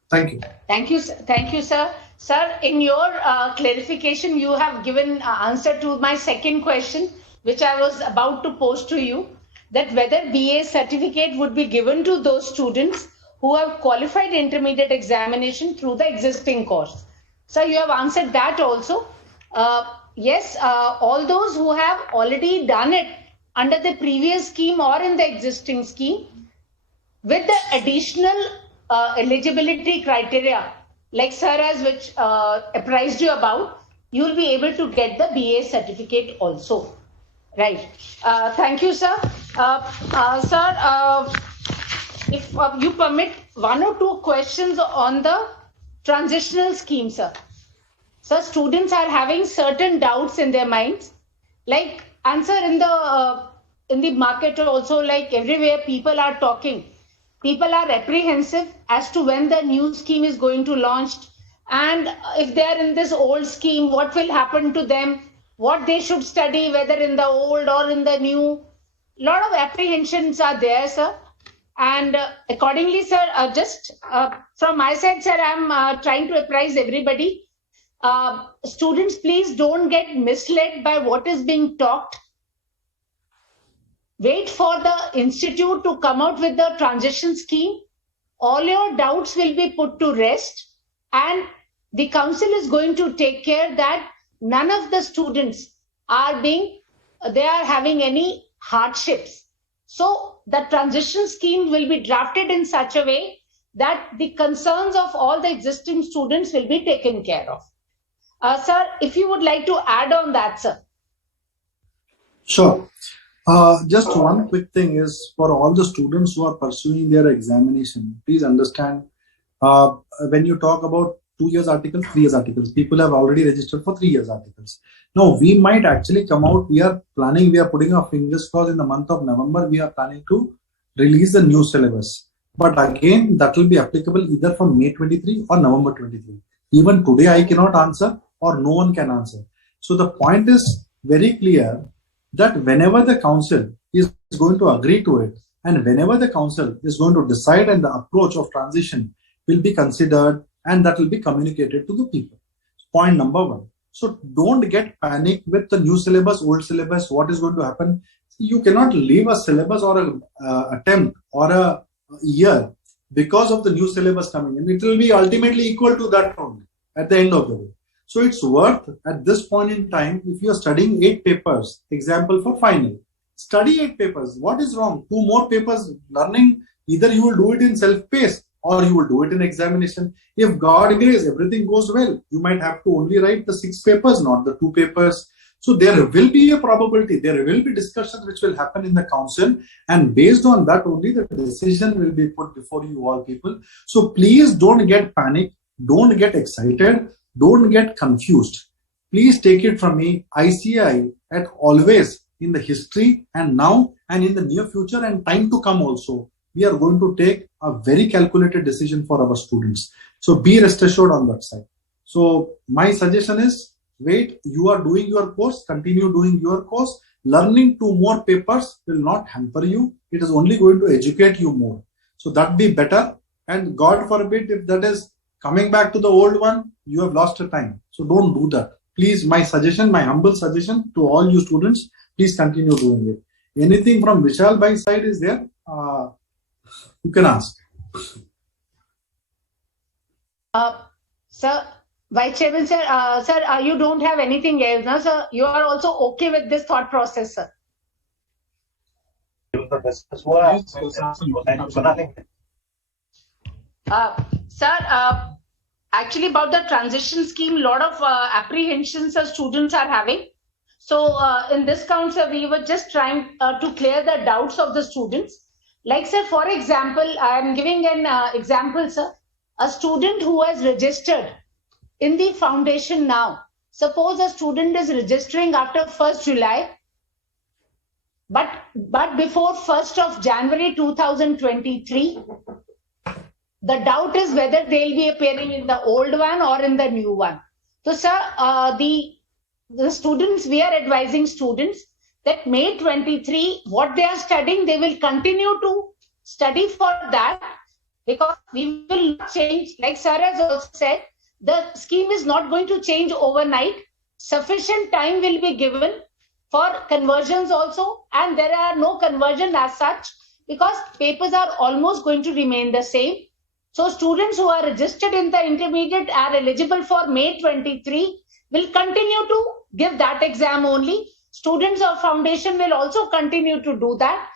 Thank you. Thank you, sir. Thank you, sir. Sir, in your clarification, you have given answer to my second question, which I was about to pose to you, that whether BA certificate would be given to those students who have qualified intermediate examination through the existing course. Sir, you have answered that also. Yes, all those who have already done it under the previous scheme or in the existing scheme, with the additional eligibility criteria, like sir has which apprised you about, you will be able to get the BA certificate also. Right. Thank you, sir. Sir, if you permit 1 or 2 questions on the transitional scheme, sir. So students are having certain doubts in their minds, like answer in the market also, like everywhere people are talking. People are apprehensive as to when the new scheme is going to launch, and if they are in this old scheme, what will happen to them, what they should study, whether in the old or in the new. Lot of apprehensions are there, sir. And accordingly, sir, just from my side, sir, I'm trying to apprise everybody. Students, please don't get misled by what is being talked. Wait for the institute to come out with the transition scheme. All your doubts will be put to rest, and the council is going to take care that none of the students are having any hardships. So the transition scheme will be drafted in such a way that the concerns of all the existing students will be taken care of. Sir, if you would like to add on that, sir. Sure. Just one quick thing is, for all the students who are pursuing their examination, please understand, when you talk about 2 years articles, 3 years articles, people have already registered for 3 years articles. Now, we might actually come out, we are putting our fingers crossed in the month of November, we are planning to release the new syllabus. But again, that will be applicable either from May 23 or November 23. Even today, I cannot answer, or no one can answer. So the point is very clear that whenever the council is going to agree to it, and whenever the council is going to decide, and the approach of transition will be considered, and that will be communicated to the people. Point number 1. So don't get panic with the new syllabus, old syllabus, what is going to happen. You cannot leave a syllabus or an attempt or a year because of the new syllabus coming in. It will be ultimately equal to that only at the end of the day. So it's worth at this point in time, if you are studying 8 papers, example for final, study 8 papers. What is wrong? 2 more papers learning, either you will do it in self-paced or you will do it in examination. If God grace, everything goes well, you might have to only write the 6 papers, not the 2 papers. So there will be a probability, there will be discussions which will happen in the council, and based on that only the decision will be put before you all people. So please don't get panic. Don't get excited. Don't get confused. Please take it from me, ICAI at always in the history and now and in the near future and time to come also, we are going to take a very calculated decision for our students. So be rest assured on that side. So my suggestion is, wait, you are doing your course, continue doing your course. Learning 2 more papers will not hamper you. It is only going to educate you more. So that be better. And God forbid, if that is coming back to the old one, you have lost your time. So don't do that. Please, my suggestion, my humble suggestion to all you students, please continue doing it. Anything from Vishal Bhai's side is there? You can ask. Sir, Vice Chairman, sir, you don't have anything else, no, sir? You are also okay with this thought process, sir? Sir, actually about the transition scheme, a lot of apprehensions students are having. So in this council, we were just trying to clear the doubts of the students. Like, sir, for example, I am giving an example, sir. A student who has registered in the foundation now, suppose a student is registering after 1st July, but before 1st of January 2023, the doubt is whether they'll be appearing in the old one or in the new one. So, sir, the students, we are advising students that May 23, what they are studying, they will continue to study for that, because we will not change, like sir has also said, the scheme is not going to change overnight. Sufficient time will be given for conversions also, and there are no conversion as such, because papers are almost going to remain the same. So students who are registered in the intermediate are eligible for May 23, will continue to give that exam only. Students of foundation will also continue to do that.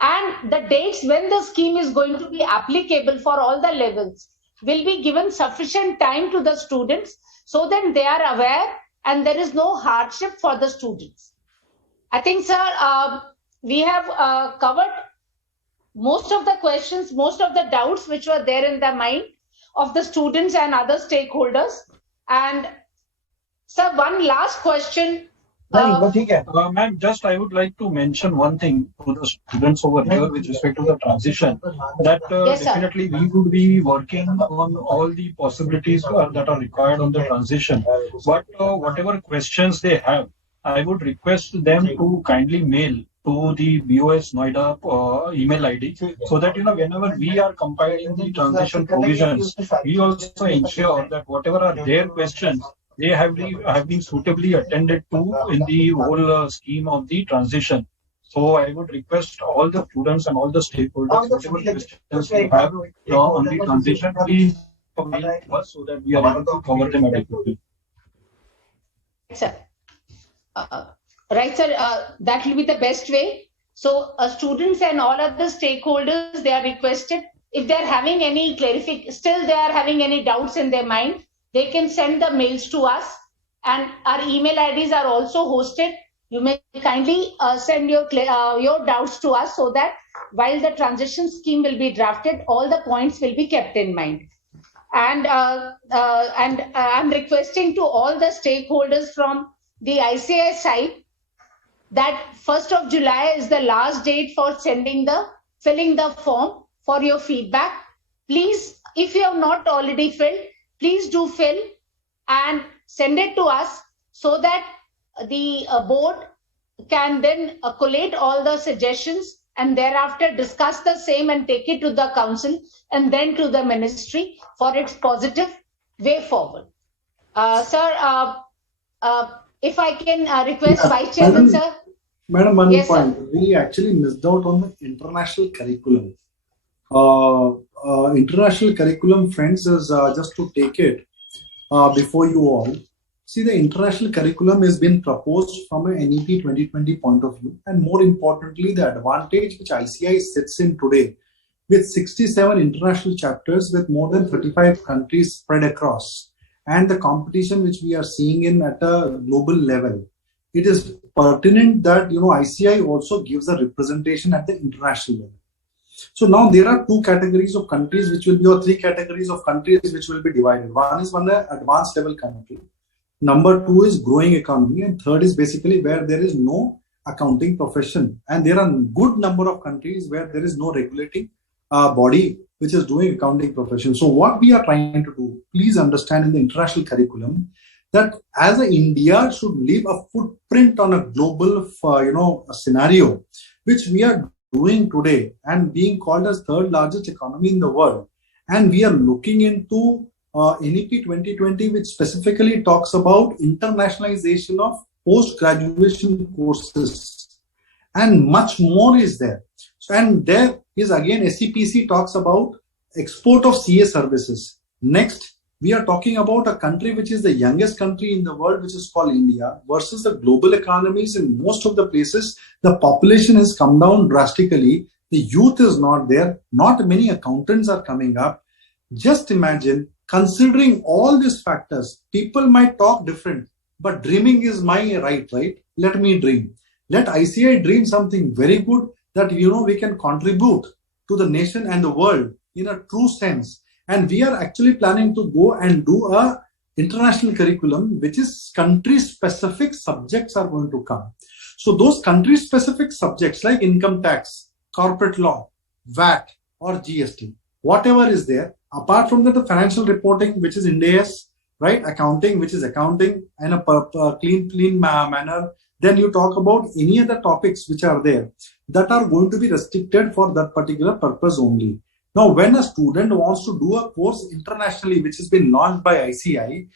And the dates when the scheme is going to be applicable for all the levels will be given sufficient time to the students, so that they are aware and there is no hardship for the students. I think, sir, we have covered most of the questions, most of the doubts which were there in the mind of the students and other stakeholders. And sir, one last question. Ma'am, just I would like to mention one thing to the students over here with respect to the transition, that Yes, definitely we would be working on all the possibilities that are required on the transition. But whatever questions they have, I would request them to kindly mail to the BOS Noida email ID, so that whenever we are compiling the transition provisions, we also ensure that whatever are their questions, they have been suitably attended to in the whole scheme of the transition. So I would request all the students and all the stakeholders, whatever questions you have on the transition, please mail to us so that we are able to cover them adequately. Sir. Right, sir, that will be the best way. So students and all other stakeholders, they are requested, if they are having any still they are having any doubts in their mind, they can send the mails to us, and our email IDs are also hosted. You may kindly send your doubts to us, so that while the transition scheme will be drafted, all the points will be kept in mind. And I'm requesting to all the stakeholders from the ICAI side that 1st of July is the last date for filling the form for your feedback. Please, if you have not already filled, please do fill and send it to us, so that the board can then collate all the suggestions and thereafter discuss the same and take it to the council and then to the ministry for its positive way forward. Sir, if I can request Vice Chairman, sir. Madam, one Yes, point. sir. We actually missed out on the international curriculum. International curriculum, friends, is just to take it before you all. See, the international curriculum has been proposed from an NEP 2020 point of view, and more importantly, the advantage which ICAI sits in today with 67 international chapters with more than 35 countries spread across, and the competition which we are seeing in at a global level. It is pertinent that ICAI also gives a representation at the international level. So now there are two categories of countries which will be, or three categories of countries which will be divided. One is the advanced level country. Number two is growing economy, and third is basically where there is no accounting profession. And there are good number of countries where there is no regulating body which is doing accounting profession. So what we are trying to do, please understand in the international curriculum, that as a India should leave a footprint on a global, a scenario, which we are doing today and being called as third largest economy in the world. And we are looking into NEP 2020, which specifically talks about internationalization of post-graduation courses, and much more is there. So, and there is again SEPC talks about export of CA services. Next, we are talking about a country which is the youngest country in the world, which is called India, versus the global economies. In most of the places, the population has come down drastically. The youth is not there. Not many accountants are coming up. Just imagine, considering all these factors, people might talk different, but dreaming is my right? Let me dream. Let ICI dream something very good that, we can contribute to the nation and the world in a true sense. And we are actually planning to go and do a international curriculum, which is country-specific subjects are going to come. So those country-specific subjects like income tax, corporate law, VAT or GST, whatever is there, apart from that, the financial reporting, which is Ind AS, right? Accounting, which is accounting in a clean manner. Then you talk about any other topics which are there that are going to be restricted for that particular purpose only. Now, when a student wants to do a course internationally, which has been launched by ICI,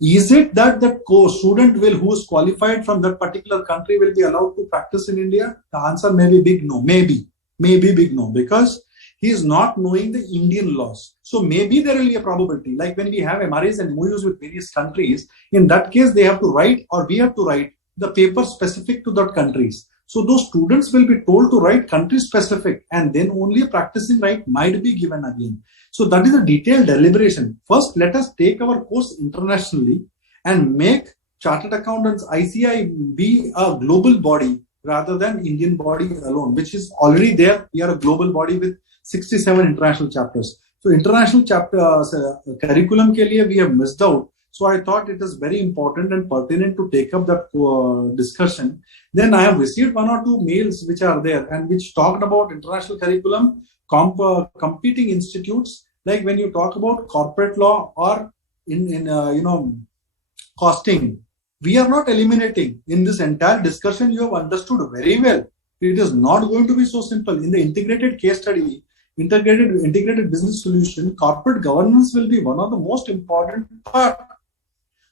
is it that the student who is qualified from that particular country will be allowed to practice in India? The answer may be big no. Maybe big no, because he is not knowing the Indian laws. So maybe there will be a probability, like when we have MRAs and MOUs with various countries, in that case, they have to write, or we have to write the paper specific to that countries. So those students will be told to write country specific, and then only practicing right might be given again. So that is a detailed deliberation. First, let us take our course internationally and make Chartered Accountants ICI be a global body rather than Indian body alone, which is already there. We are a global body with 67 international chapters. So international chapter curriculum ke liye we have missed out. So I thought it is very important and pertinent to take up that discussion. Then I have received one or two mails which are there and which talked about international curriculum, competing institutes, like when you talk about corporate law or in costing. We are not eliminating. In this entire discussion, you have understood very well. It is not going to be so simple. In the integrated case study, integrated business solution, corporate governance will be one of the most important part.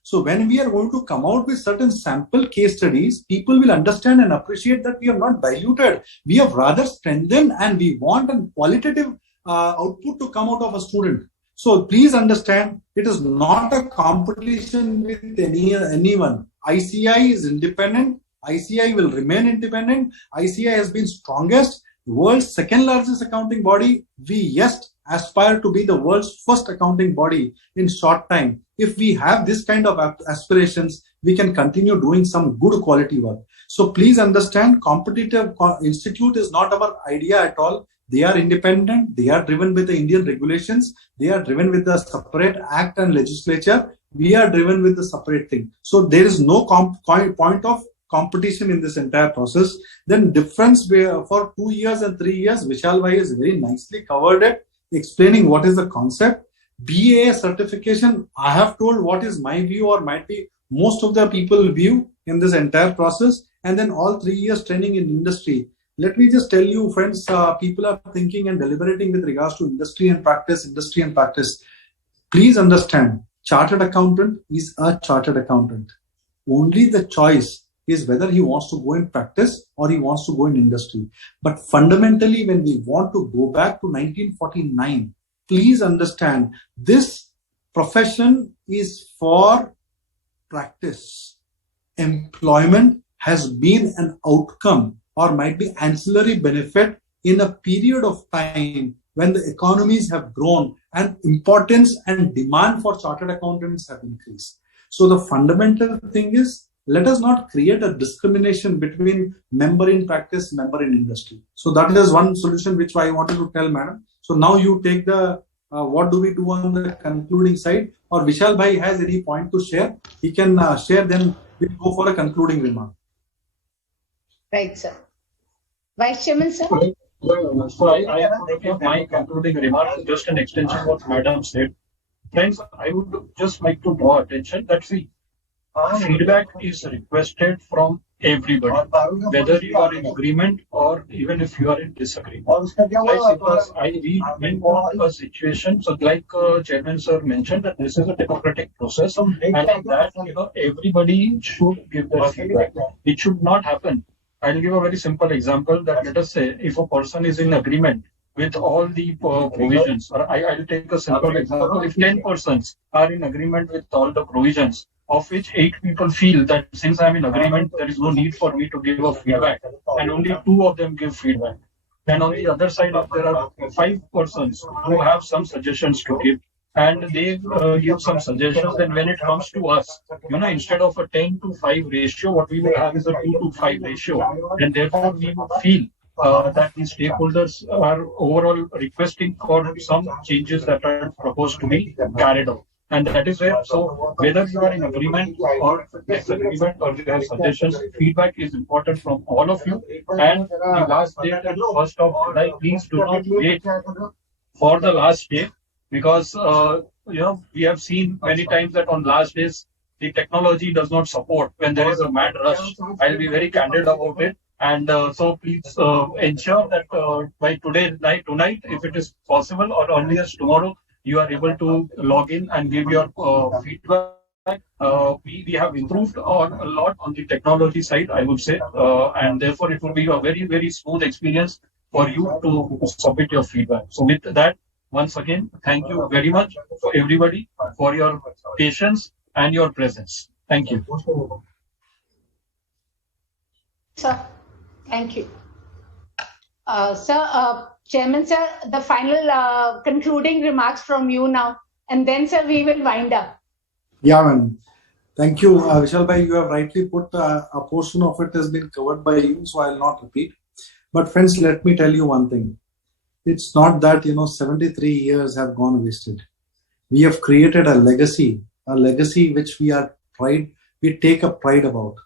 So when we are going to come out with certain sample case studies, people will understand and appreciate that we have not diluted. We have rather strengthened, and we want a qualitative output to come out of a student. So please understand, it is not a competition with anyone. ICI is independent. ICI will remain independent. ICI has been strongest, world's second largest accounting body. We aspire to be the world's first accounting body in short time. If we have this kind of aspirations, we can continue doing some good quality work. So please understand, competitive institute is not our idea at all. They are independent. They are driven with the Indian regulations. They are driven with the separate act and legislature. We are driven with the separate thing. So there is no point of competition in this entire process. Then difference for 2 years and 3 years, Vishal Bhai has very nicely covered it, explaining what is the concept. BA certification, I have told what is my view, or might be most of the people view in this entire process. And then all 3 years training in industry. Let me just tell you, friends, people are thinking and deliberating with regards to industry and practice. Please understand, chartered accountant is a chartered accountant. Only the choice is whether he wants to go in practice or he wants to go in industry. But fundamentally, when we want to go back to 1949, please understand, this profession is for practice. Employment has been an outcome or might be ancillary benefit in a period of time when the economies have grown and importance and demand for chartered accountants have increased. So the fundamental thing is, let us not create a discrimination between member in practice, member in industry. So that is one solution which I wanted to tell, madam. So now you take the what do we do on the concluding side, or Vishal Bhai has any point to share, he can share, then we'll go for a concluding remark. Right, sir. Vice Chairman, sir. So I have to my concluding remarks, just an extension of what Madam said. Friends, I would just like to draw attention that feedback is requested from everybody, whether you are in agreement or even if you are in disagreement. Right? Because we want a situation, so like Chairman Sir mentioned, that this is a democratic process, and that everybody should give their feedback. It should not happen. I'll give a very simple example that let us say if a person is in agreement with all the provisions, or I'll take a simple example. If 10 persons are in agreement with all the provisions, of which 8 people feel that since I'm in agreement, there is no need for me to give a feedback, and only 2 of them give feedback. Then on the other side, there are 5 persons who have some suggestions to give, and they give some suggestions. Then when it comes to us, instead of a 10-5 ratio, what we will have is a 2-5 ratio, and therefore we would feel that the stakeholders are overall requesting for some changes that are proposed to be carried out. And that is where, so whether you are in agreement or disagreement or you have suggestions, feedback is important from all of you. And the last date is 1st of July. Please do not wait for the last day, because we have seen many times that on last days the technology does not support when there is a mad rush. I'll be very candid about it. And so please ensure that by tonight, if it is possible, or earliest tomorrow, you are able to log in and give your feedback. We have improved on a lot on the technology side, I would say, and therefore it will be a very, very smooth experience for you to submit your feedback. So with that, once again, thank you very much for everybody for your patience and your presence. Thank you. Sir, thank you. Sir, Chairman, sir, the final concluding remarks from you now, and then, sir, we will wind up. Yeah, man. Thank you, Vishal Bhai. You have rightly put a portion of it has been covered by you, so I'll not repeat. But friends, let me tell you one thing. It's not that 73 years have gone wasted. We have created a legacy which we take a pride about,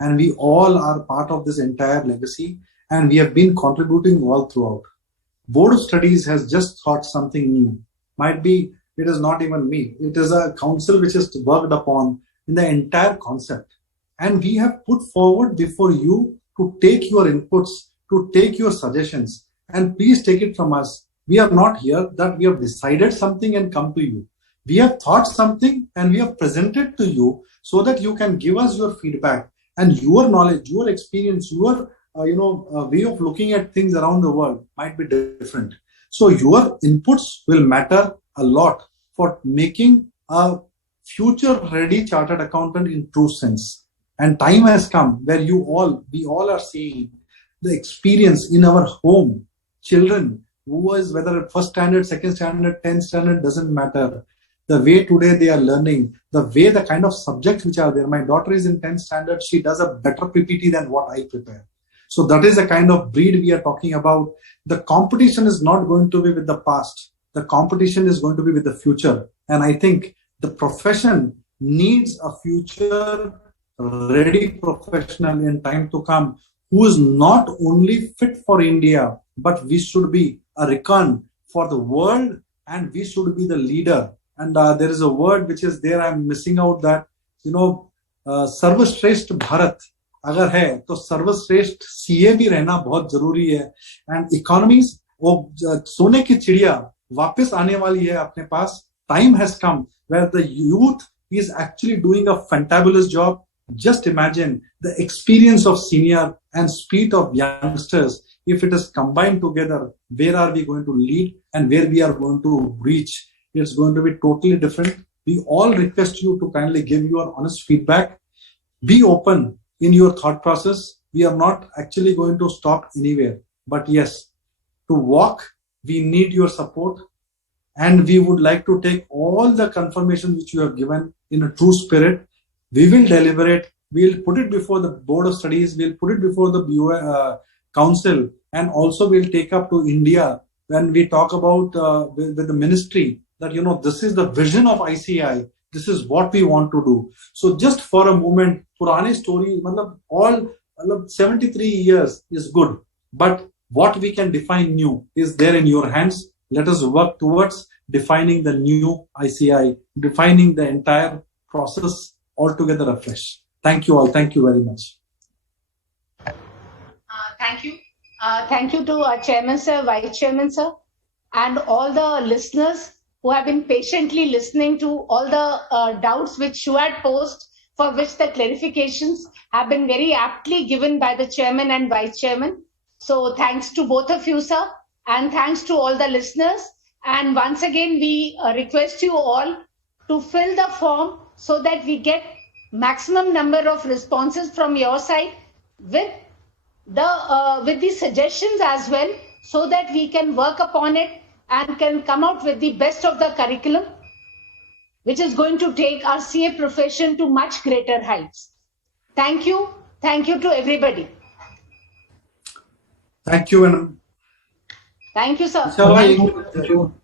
and we all are part of this entire legacy, and we have been contributing all throughout. Board of Studies has just thought something new. Might be it is not even me. It is a council which is worked upon in the entire concept. And we have put forward before you to take your inputs, to take your suggestions, and please take it from us. We are not here that we have decided something and come to you. We have thought something and we have presented to you so that you can give us your feedback and your knowledge, your experience, your way of looking at things around the world might be different. So your inputs will matter a lot for making a future-ready chartered accountant in true sense. And time has come where we all are seeing the experience in our home. Children, who is whether first standard, second standard, 10th standard, doesn't matter. The way today they are learning, the kind of subjects which are there. My daughter is in 10th standard. She does a better PPT than what I prepare. So that is the kind of breed we are talking about. The competition is not going to be with the past. The competition is going to be with the future. And I think the profession needs a future-ready professional in time to come who is not only fit for India, but we should be a recon for the world and we should be the leader. And there is a word which is there, I'm missing out that, Sarvashreshth Bharat. अगर है तो सर्वश्रेष्ठ CA भी रहना बहुत जरूरी है. And economies वो सोने की चिड़िया वापस आने वाली है अपने पास. Time has come where the youth is actually doing a fantabulous job. Just imagine the experience of senior and speed of youngsters. If it is combined together, where are we going to lead and where we are going to reach? It's going to be totally different. We all request you to kindly give your honest feedback. Be open in your thought process. We are not actually going to stop anywhere. But yes, to walk, we need your support. And we would like to take all the confirmation which you have given in a true spirit. We will deliberate. we'll put it before the Board of Studies, we'll put it before the Council, and also we'll take up to India when we talk about with the ministry that, this is the vision of ICI. This is what we want to do. So just for a moment, Purani story, all 73 years is good, but what we can define new is there in your hands. Let us work towards defining the new ICI, defining the entire process altogether afresh. Thank you all. Thank you very much. Thank you. Thank you to our Chairman Sir, Vice Chairman Sir, and all the listeners who have been patiently listening to all the doubts which you had posed, for which the clarifications have been very aptly given by the Chairman and Vice Chairman. So thanks to both of you, sir, and thanks to all the listeners. And once again, we request you all to fill the form so that we get maximum number of responses from your side with the suggestions as well, so that we can work upon it and can come out with the best of the curriculum, which is going to take our CA profession to much greater heights. Thank you. Thank you to everybody. Thank you, Anand. Thank you, sir. Thank you.